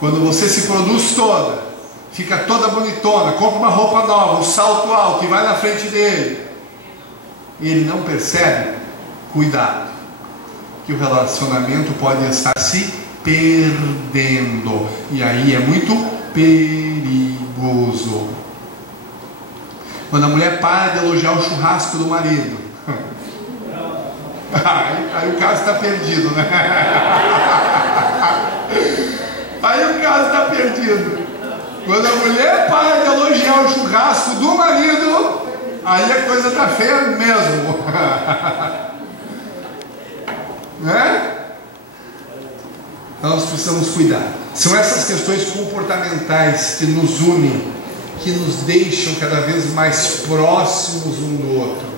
Quando você se produz toda, fica toda bonitona, compra uma roupa nova, um salto alto e vai na frente dele, e ele não percebe, cuidado, que o relacionamento pode estar se perdendo, e aí é muito perigoso. Quando a mulher para de elogiar o churrasco do marido, aí o caso está perdido, né? Aí o caso está perdido. Quando a mulher para de elogiar o churrasco do marido, aí a coisa está feia mesmo. Né? Então nós precisamos cuidar. São essas questões comportamentais que nos unem, que nos deixam cada vez mais próximos um do outro.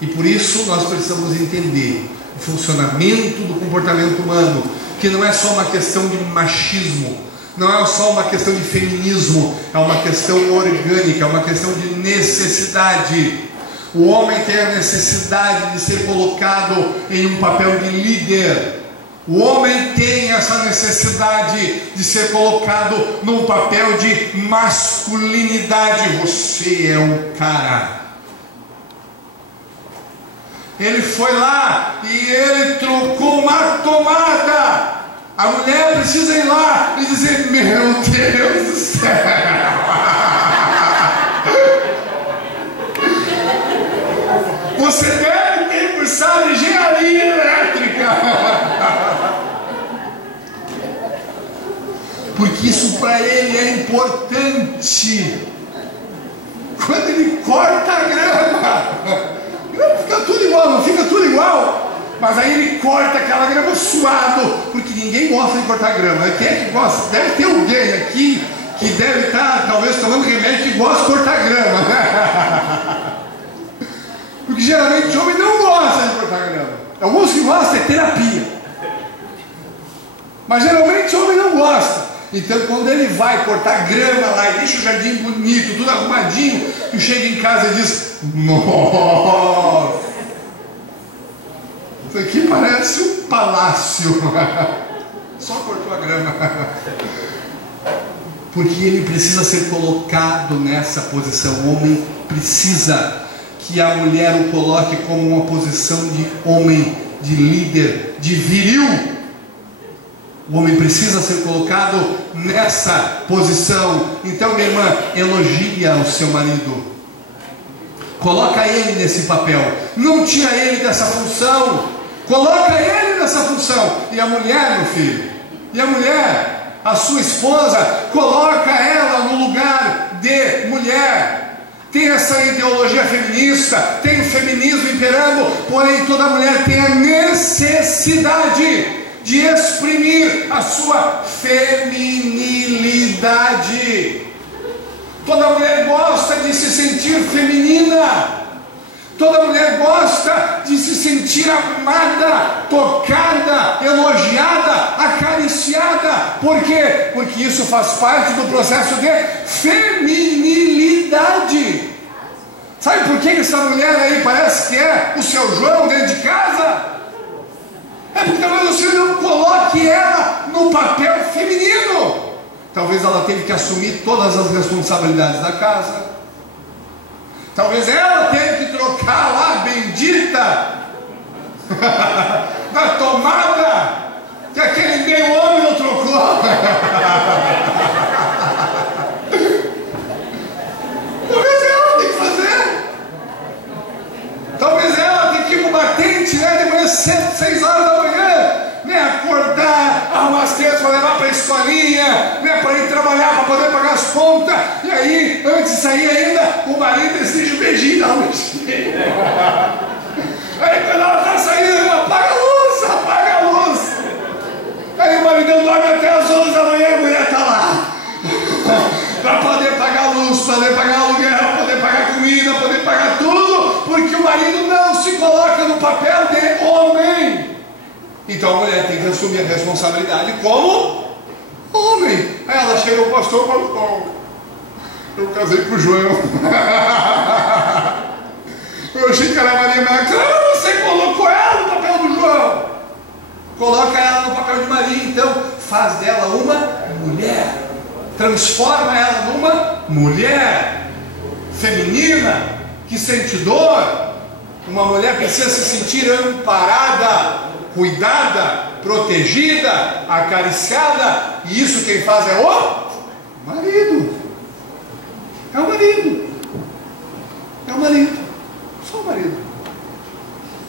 E por isso nós precisamos entender o funcionamento do comportamento humano, que não é só uma questão de machismo, não é só uma questão de feminismo, é uma questão orgânica, é uma questão de necessidade. O homem tem a necessidade de ser colocado em um papel de líder. O homem tem essa necessidade de ser colocado num papel de masculinidade. Você é o cara. Ele foi lá e ele trocou uma tomada. A mulher precisa ir lá e dizer: meu Deus do céu, você deve ter cursado engenharia elétrica. Porque isso para ele é importante. Quando ele corta a grama, fica tudo igual, não fica tudo igual. Mas aí ele corta aquela grama suado, porque ninguém gosta de cortar grama. Quem é que gosta? Deve ter alguém aqui que deve estar talvez tomando remédio que gosta de cortar grama. Porque geralmente o homem não gosta de cortar grama. Alguns que gostam é terapia. Mas geralmente o homem não gosta. Então quando ele vai cortar grama lá e deixa o jardim bonito, tudo arrumadinho, tu chega em casa e diz: nossa, isso aqui parece um palácio. Só cortou a grama. Porque ele precisa ser colocado nessa posição. O homem precisa que a mulher o coloque como uma posição de homem, de líder, de viril. O homem precisa ser colocado nessa posição. Então, minha irmã, elogia o seu marido. Coloca ele nesse papel. Não tira ele dessa função. Coloca ele nessa função. E a mulher, meu filho, e a mulher, a sua esposa, coloca ela no lugar de mulher. Tem essa ideologia feminista, tem o feminismo imperando, porém toda mulher tem a necessidade de exprimir a sua feminilidade. Toda mulher gosta de se sentir feminina. Toda mulher gosta de se sentir amada, tocada, elogiada, acariciada. Por quê? Porque isso faz parte do processo de feminilidade. Sabe por que essa mulher aí parece que é o seu João dentro de casa? É porque talvez você não coloque ela no papel feminino. Talvez ela teve que assumir todas as responsabilidades da casa. Talvez ela teve que trocar lá a bendita da tomada que aquele meio homem não trocou. Talvez ela tenha que fazer. Talvez ela tenha que ir para o batente, né, de manhã cedo, 6 horas da manhã, né, acordar, arrumar as crianças para levar para a escolinha, né, para ir trabalhar, para poder pagar as contas. E aí, antes de sair ainda, o marido exige um beijinho na luz. Aí quando ela está saindo, apaga a luz, apaga a luz. Aí o maridão dorme até as 11 da manhã e a mulher está lá. Para poder pagar a luz, poder pagar aluguel, poder pagar comida, poder pagar tudo, porque o marido não se coloca no papel de homem. Então a mulher tem que assumir a responsabilidade como homem. Aí ela chega ao pastor e fala: eu casei com o João. Eu achei que era Maria Maria. Claro, você colocou ela no papel do João. Coloca ela no papel de Maria, então faz dela uma mulher. Transforma ela numa mulher feminina que sente dor. Uma mulher precisa se sentir amparada, cuidada, protegida, acariciada. E isso quem faz é o marido. É o marido. É o marido. Só o marido.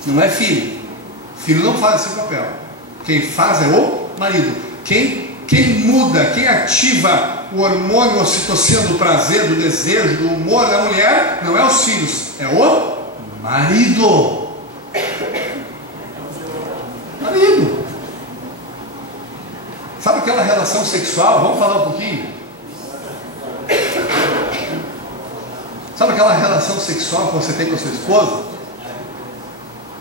Não é filho. Filho não faz esse papel. Quem faz é o marido. Quem muda, quem ativa o hormônio ocitocina do prazer, do desejo, do humor da mulher, não é os filhos, é o marido. Marido. Sabe aquela relação sexual? Vamos falar um pouquinho. Sabe aquela relação sexual que você tem com a sua esposa?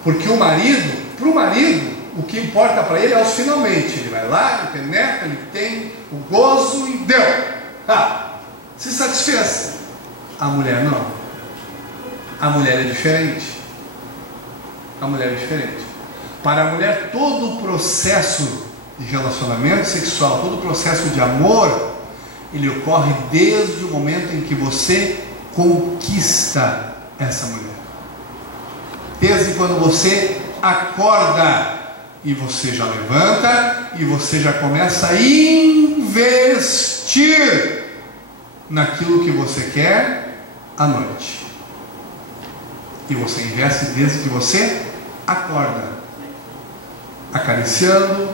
Porque o marido, para o marido, o que importa para ele é os finalmente. Ele vai lá, ele penetra, ele tem o gozo e deu. Se satisfez. A mulher não. A mulher é diferente. A mulher é diferente. Para a mulher, todo o processo de relacionamento sexual, todo o processo de amor, ele ocorre desde o momento em que você conquista essa mulher. Desde quando você acorda e você já levanta e você já começa a investir naquilo que você quer à noite. E você investe desde que você acorda, acariciando,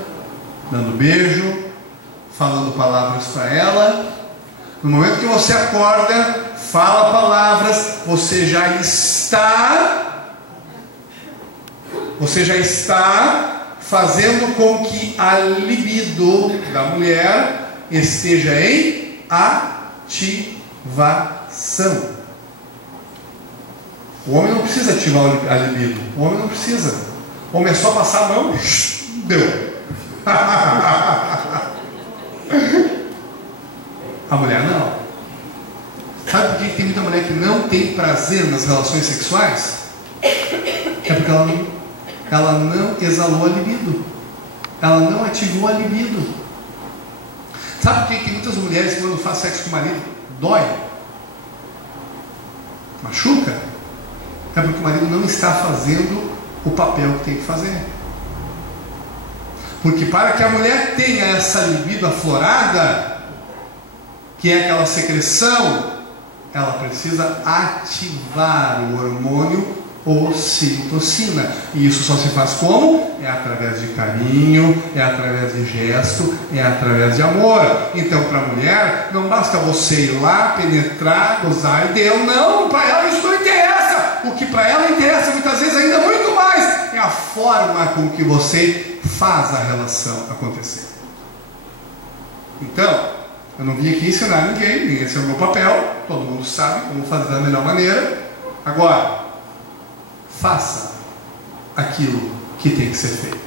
dando beijo, falando palavras para ela. No momento que você acorda, fala palavras, você já está fazendo com que a libido da mulher esteja em ativação. O homem não precisa ativar a libido. O homem não precisa. O homem é só passar a mão. Deu. A mulher não. Sabe por que tem muita mulher que não tem prazer nas relações sexuais? É porque ela não exalou a libido. Ela não ativou a libido. Sabe por que tem muitas mulheres que quando faz sexo com o marido dói? Machuca? É porque o marido não está fazendo o papel que tem que fazer. Porque para que a mulher tenha essa libido aflorada, que é aquela secreção, ela precisa ativar o hormônio ocitocina. E isso só se faz como? É através de carinho, é através de gesto, é através de amor. Então para a mulher, não basta você ir lá, penetrar, gozar e deu. Não, para ela isso não interessa. O que para ela interessa muitas vezes ainda muito mais é a forma com que você faz a relação acontecer. Então, eu não vim aqui ensinar ninguém, esse é o meu papel, todo mundo sabe como fazer da melhor maneira. Agora, faça aquilo que tem que ser feito.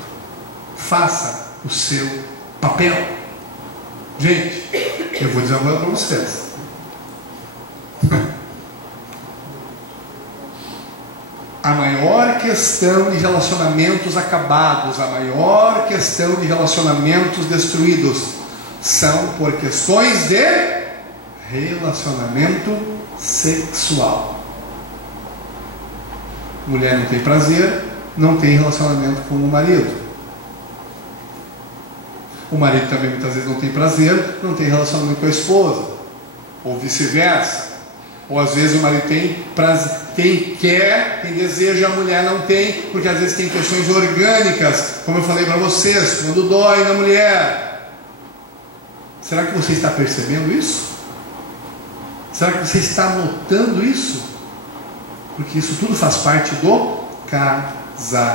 Faça o seu papel. Gente, eu vou dizer uma coisa para vocês. A maior questão de relacionamentos acabados, a maior questão de relacionamentos destruídos são por questões de relacionamento sexual. Mulher não tem prazer, não tem relacionamento com o marido. O marido também muitas vezes não tem prazer, não tem relacionamento com a esposa, ou vice-versa. Ou às vezes o marido tem prazer, tem desejo, a mulher não tem, porque às vezes tem questões orgânicas, como eu falei para vocês, quando dói na mulher. Será que você está percebendo isso? Será que você está notando isso? Porque isso tudo faz parte do casamento.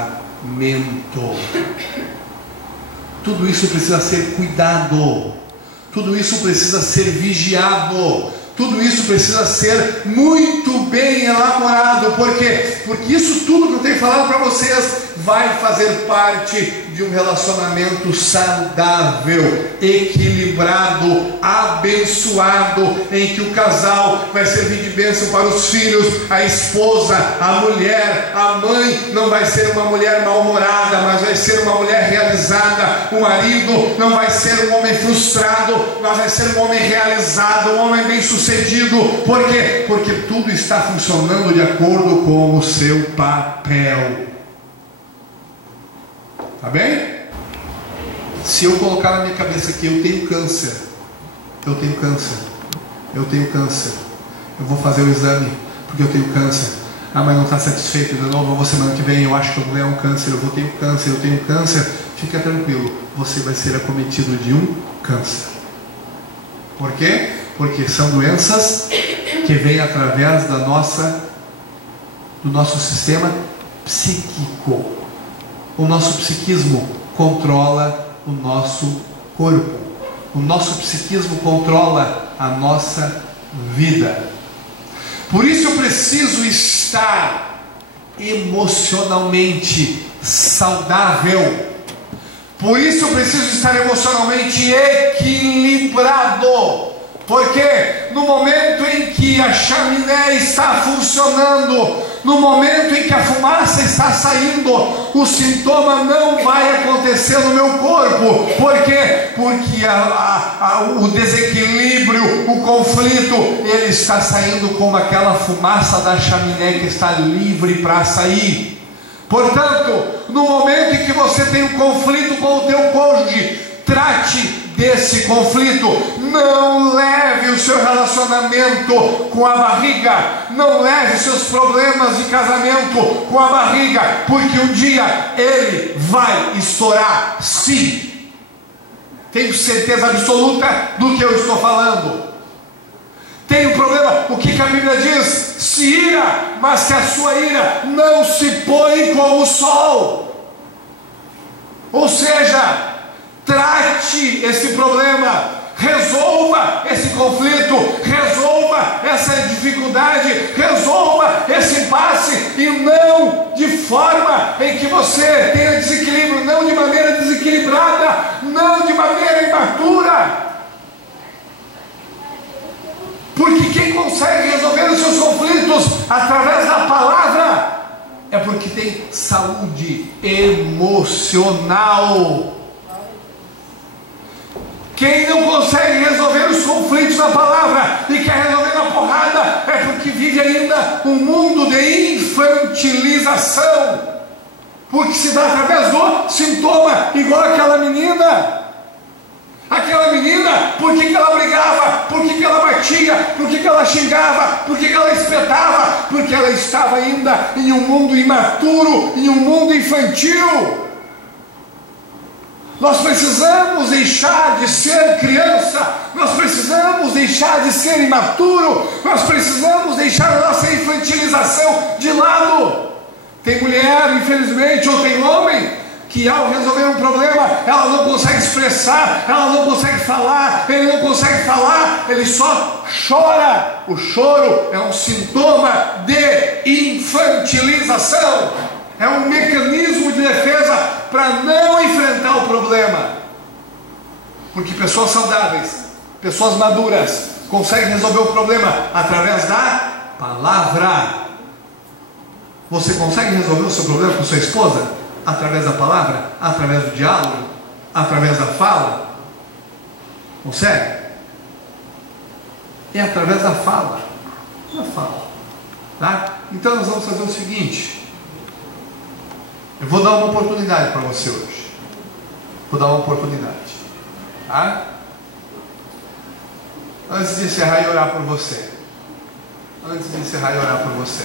Tudo isso precisa ser cuidado. Tudo isso precisa ser vigiado. Tudo isso precisa ser muito bem elaborado. Por quê? Porque isso tudo que eu tenho falado para vocês vai fazer parte de um relacionamento saudável, equilibrado, abençoado, em que o casal vai servir de bênção para os filhos, a esposa, a mulher, a mãe não vai ser uma mulher mal-humorada, mas vai ser uma mulher realizada. O marido não vai ser um homem frustrado, mas vai ser um homem realizado, um homem bem-sucedido. Por quê? Porque tudo está funcionando de acordo com o seu papel. Tá bem? Se eu colocar na minha cabeça que eu tenho câncer, eu vou fazer o exame porque eu tenho câncer. Ah, mas não está satisfeito, de novo, eu vou semana que vem, eu acho que eu vou ganhar um câncer, eu tenho câncer. Fica tranquilo, você vai ser acometido de um câncer. Por quê? Porque são doenças que vêm através do nosso sistema psíquico. O nosso psiquismo controla o nosso corpo. O nosso psiquismo controla a nossa vida. Por isso eu preciso estar emocionalmente saudável. Por isso eu preciso estar emocionalmente equilibrado. Porque no momento em que a chaminé está funcionando, no momento em que a fumaça está saindo, o sintoma não vai acontecer no meu corpo. Por quê? Porque o desequilíbrio, o conflito, ele está saindo como aquela fumaça da chaminé que está livre para sair. Portanto, no momento em que você tem um conflito com o teu cônjuge, trate desse conflito. Não leve o seu relacionamento com a barriga, não leve seus problemas de casamento com a barriga, porque um dia ele vai estourar, sim. Tenho certeza absoluta do que eu estou falando. Tem um problema, o que a Bíblia diz? Se ira, mas que a sua ira não se põe como o sol. Ou seja, trate esse problema, resolva esse conflito, resolva essa dificuldade, resolva esse impasse, e não de forma em que você tenha desequilíbrio, não de maneira desequilibrada, não de maneira imatura. Porque quem consegue resolver os seus conflitos através da palavra é porque tem saúde emocional. Quem não consegue resolver os conflitos na palavra e quer resolver na porrada é porque vive ainda um mundo de infantilização, porque se dá através do sintoma, igual aquela menina. Aquela menina, por que ela brigava? Por que ela batia? Por que ela xingava? Por que ela espetava? Porque ela estava ainda em um mundo imaturo, em um mundo infantil. Nós precisamos deixar de ser criança, nós precisamos deixar de ser imaturo, nós precisamos deixar a nossa infantilização de lado. Tem mulher, infelizmente, ou tem homem, que ao resolver um problema, ela não consegue expressar, ela não consegue falar, ele não consegue falar, ele só chora. O choro é um sintoma de infantilização, é um mecanismo de defesa para não enfrentar o problema. Porque pessoas saudáveis, pessoas maduras, conseguem resolver o problema através da palavra. Você consegue resolver o seu problema com sua esposa? Através da palavra? Através do diálogo? Através da fala? Consegue? É através da fala. Da fala. Tá? Então nós vamos fazer o seguinte. Eu vou dar uma oportunidade para você hoje. Vou dar uma oportunidade. Tá? Antes de encerrar e orar por você. Antes de encerrar e orar por você.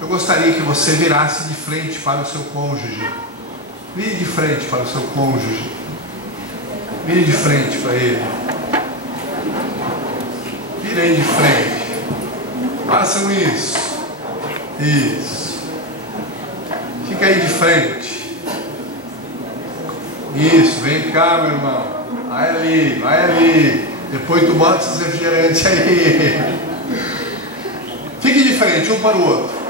Eu gostaria que você virasse de frente para o seu cônjuge. Vire de frente para o seu cônjuge. Vire de frente para ele. Vire aí de frente. Façam isso. Isso. Fica aí de frente. Isso, vem cá, meu irmão. Vai ali, vai ali. Depois tu bota esses refrigerantes aí. Fique de frente, um para o outro.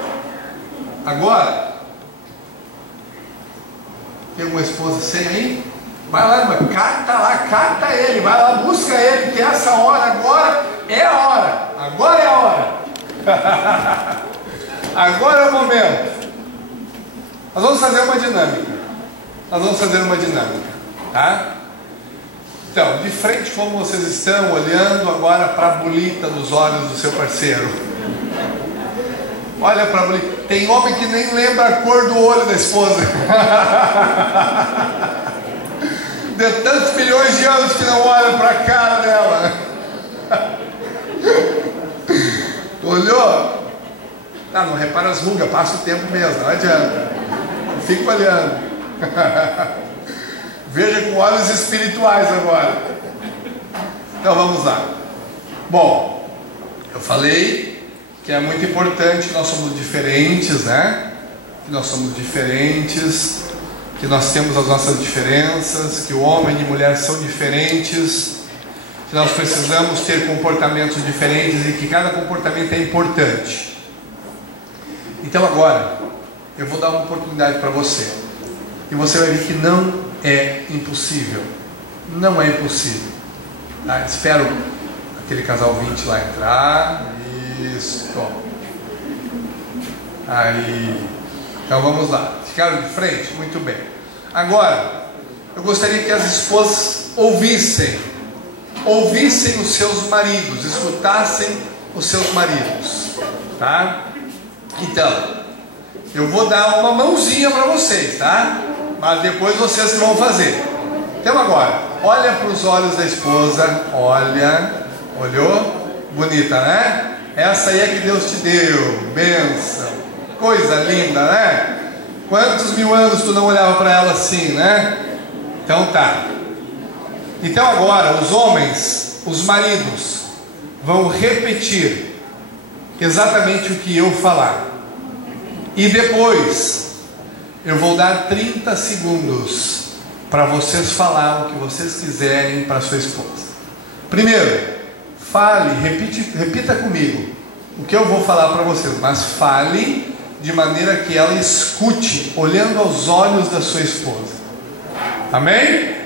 Agora, tem uma esposa sem aí? Vai lá, irmão, cata lá, cata ele, vai lá, busca ele, que essa hora agora é a hora. Agora é a hora. Agora é o momento. Nós vamos fazer uma dinâmica. Nós vamos fazer uma dinâmica, tá? Então, de frente como vocês estão, olhando agora para a bolita dos olhos do seu parceiro. Olha para a bolita. Tem homem que nem lembra a cor do olho da esposa. De tantos milhões de anos que não olha para a cara dela. Olhou? Não repara as rugas, passa o tempo mesmo, não adianta. Fica olhando. Veja com olhos espirituais agora. Então vamos lá. Bom, eu falei que é muito importante que nós somos diferentes, né? Que nós somos diferentes, que nós temos as nossas diferenças, que o homem e a mulher são diferentes, que nós precisamos ter comportamentos diferentes e que cada comportamento é importante. Então agora, eu vou dar uma oportunidade para você. E você vai ver que não é impossível. Não é impossível. Tá? Espero aquele casal 20 lá entrar. Isso. Aí. Então vamos lá. Ficaram de frente? Muito bem. Agora, eu gostaria que as esposas ouvissem os seus maridos, escutassem os seus maridos, tá? Então, eu vou dar uma mãozinha para vocês, tá? Mas depois vocês que vão fazer. Então agora, olha para os olhos da esposa, olha, olhou? Bonita, né? Essa aí é que Deus te deu, bênção, coisa linda, né? Quantos mil anos tu não olhava para ela assim, né? Então tá. Então agora, os homens, os maridos, vão repetir exatamente o que eu falar. E depois, eu vou dar 30 segundos para vocês falar o que vocês quiserem para sua esposa. Primeiro, fale, repita comigo o que eu vou falar para vocês, mas fale de maneira que ela escute, olhando aos olhos da sua esposa. Amém?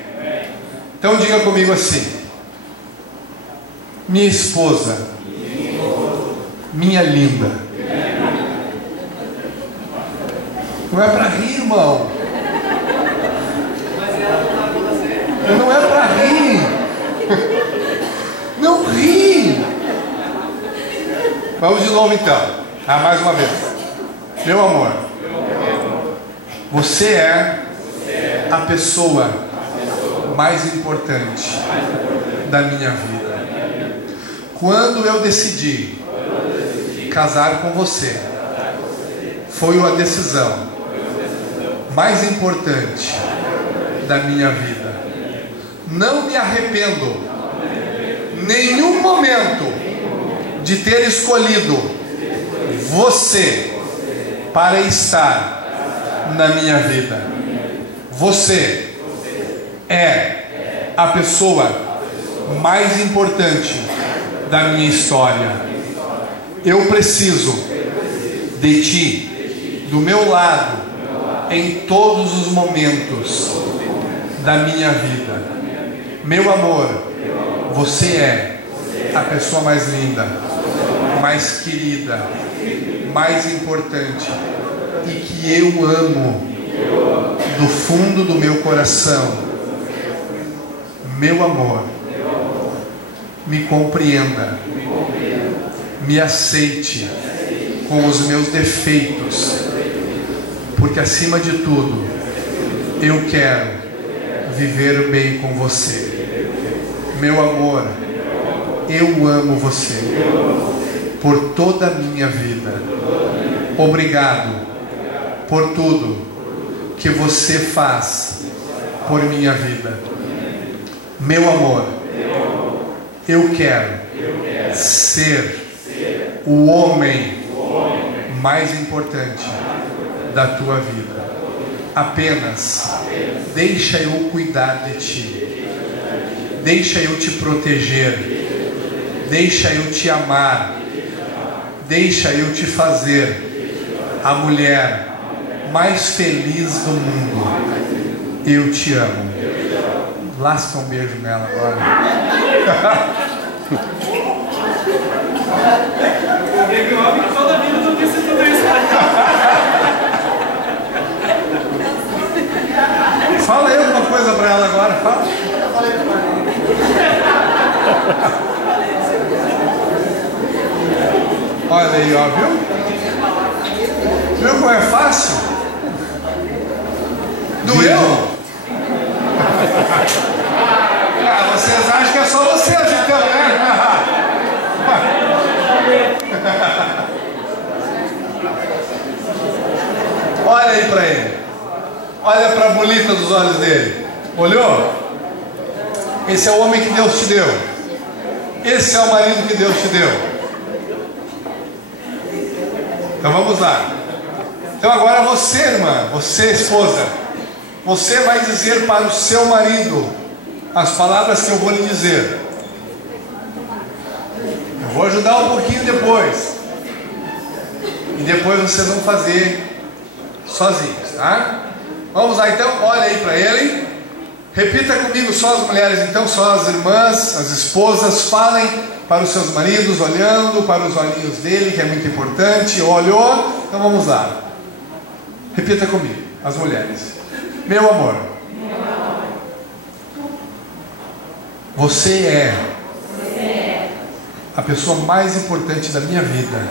Então diga comigo assim: minha esposa, minha linda. Não é para rir, irmão. Não é para rir. Não ri. Vamos de novo então. Mais uma vez. Meu amor, você é a pessoa mais importante da minha vida. Quando eu decidi casar com você, foi a decisão mais importante da minha vida. Não me arrependo nenhum momento de ter escolhido você para estar na minha vida. Você é a pessoa mais importante da minha história. Eu preciso de ti do meu lado em todos os momentos da minha vida. Meu amor, você é a pessoa mais linda, mais querida, mais importante e que eu amo do fundo do meu coração. Meu amor, me compreenda, me aceite com os meus defeitos, porque acima de tudo eu quero viver bem com você. Meu amor, eu amo você por toda a minha vida. Obrigado por tudo que você faz por minha vida. Meu amor, eu quero ser o homem mais importante da tua vida. Apenas deixa eu cuidar de ti, deixa eu te proteger, deixa eu te amar, deixa eu te fazer a mulher mais feliz do mundo. Eu te amo. Lasca um beijo nela agora. Toda vida eu disse tudo isso. Fala aí alguma coisa pra ela agora, fala. Olha aí, ó, viu? Viu como é fácil? Doeu? Vocês acham que é só vocês então, né? Olha aí pra ele. Olha para a bonita dos olhos dele. Olhou? Esse é o homem que Deus te deu. Esse é o marido que Deus te deu. Então vamos lá. Então agora você, irmã, você, esposa, você vai dizer para o seu marido as palavras que eu vou lhe dizer. Eu vou ajudar um pouquinho depois. E depois vocês vão fazer sozinhos, tá? Vamos lá então, olha aí para ele Repita comigo, só as mulheres então, só as irmãs, as esposas, falem para os seus maridos, olhando para os olhinhos dele, que é muito importante. Olhou? Então vamos lá. Repita comigo, as mulheres. Meu amor, você é a pessoa mais importante da minha vida.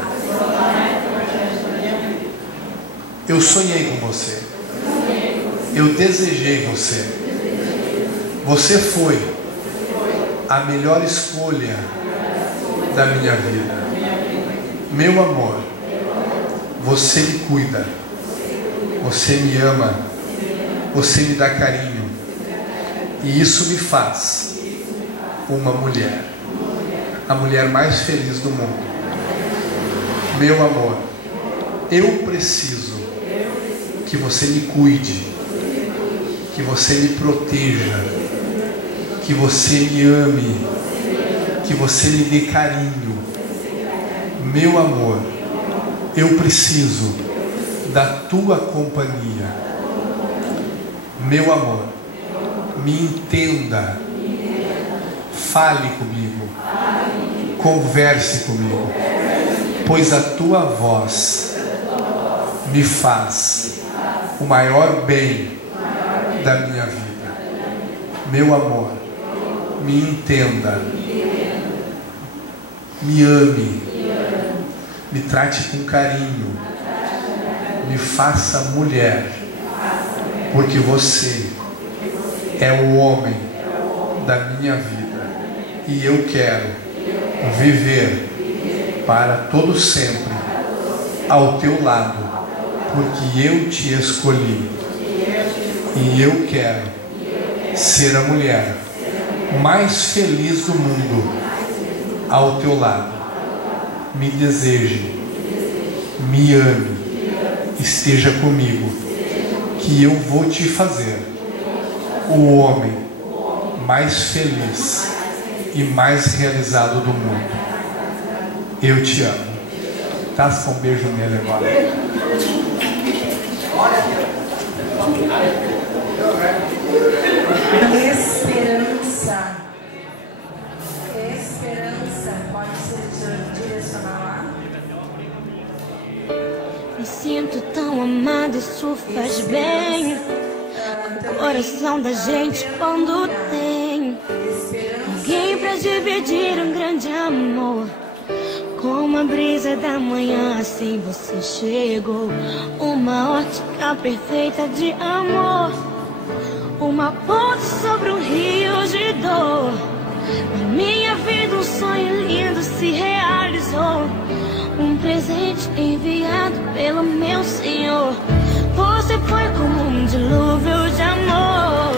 Eu sonhei com você. Eu desejei você. Você foi a melhor escolha da minha vida. Meu amor, você me cuida. Você me ama. Você me dá carinho. E isso me faz uma mulher. A mulher mais feliz do mundo. Meu amor, eu preciso que você me cuide, que você me proteja, que você me ame, que você me dê carinho. Meu amor, eu preciso da tua companhia. Meu amor, me entenda, fale comigo, converse comigo, pois a tua voz me faz o maior bem da minha vida. Meu amor, me entenda, me ame, me trate com carinho, me faça mulher, porque você é o homem da minha vida e eu quero viver para todo sempre ao teu lado, porque eu te escolhi e eu quero ser a mulher mais feliz do mundo ao teu lado. Me deseje, me ame, esteja comigo, que eu vou te fazer o homem mais feliz e mais realizado do mundo. Eu te amo. Taça um beijo nele agora. Esperança. Esperança. Pode ser direcionar lá. Me sinto tão amada, isso faz bem. O coração da gente quando tem alguém pra dividir um grande amor. Como a brisa da manhã, assim você chegou. Uma ótica perfeita de amor. Uma ponte sobre um rio de dor. Na minha vida um sonho lindo se realizou. Um presente enviado pelo meu Senhor. Você foi como um dilúvio de amor,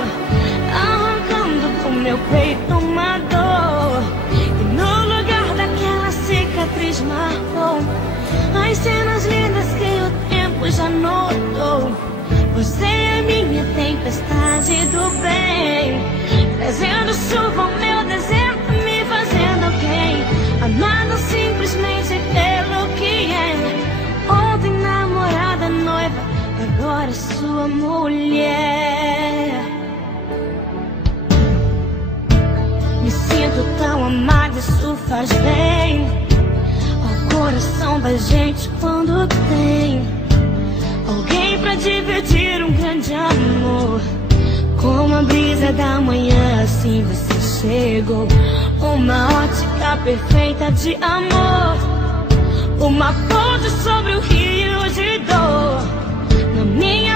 arrancando do meu peito uma dor. E no lugar daquela cicatriz marcou as cenas lindas que o tempo já notou. Você é minha tempestade do bem, trazendo chuva ao meu deserto, me fazendo alguém, amado simplesmente pelo que é. Ontem namorada, noiva, agora sua mulher. Me sinto tão amada, isso faz bem ao coração da gente quando tem alguém pra dividir um grande amor. Como a brisa da manhã, assim você chegou. Uma ótica perfeita de amor. Uma ponte sobre o rio de dor. Na minha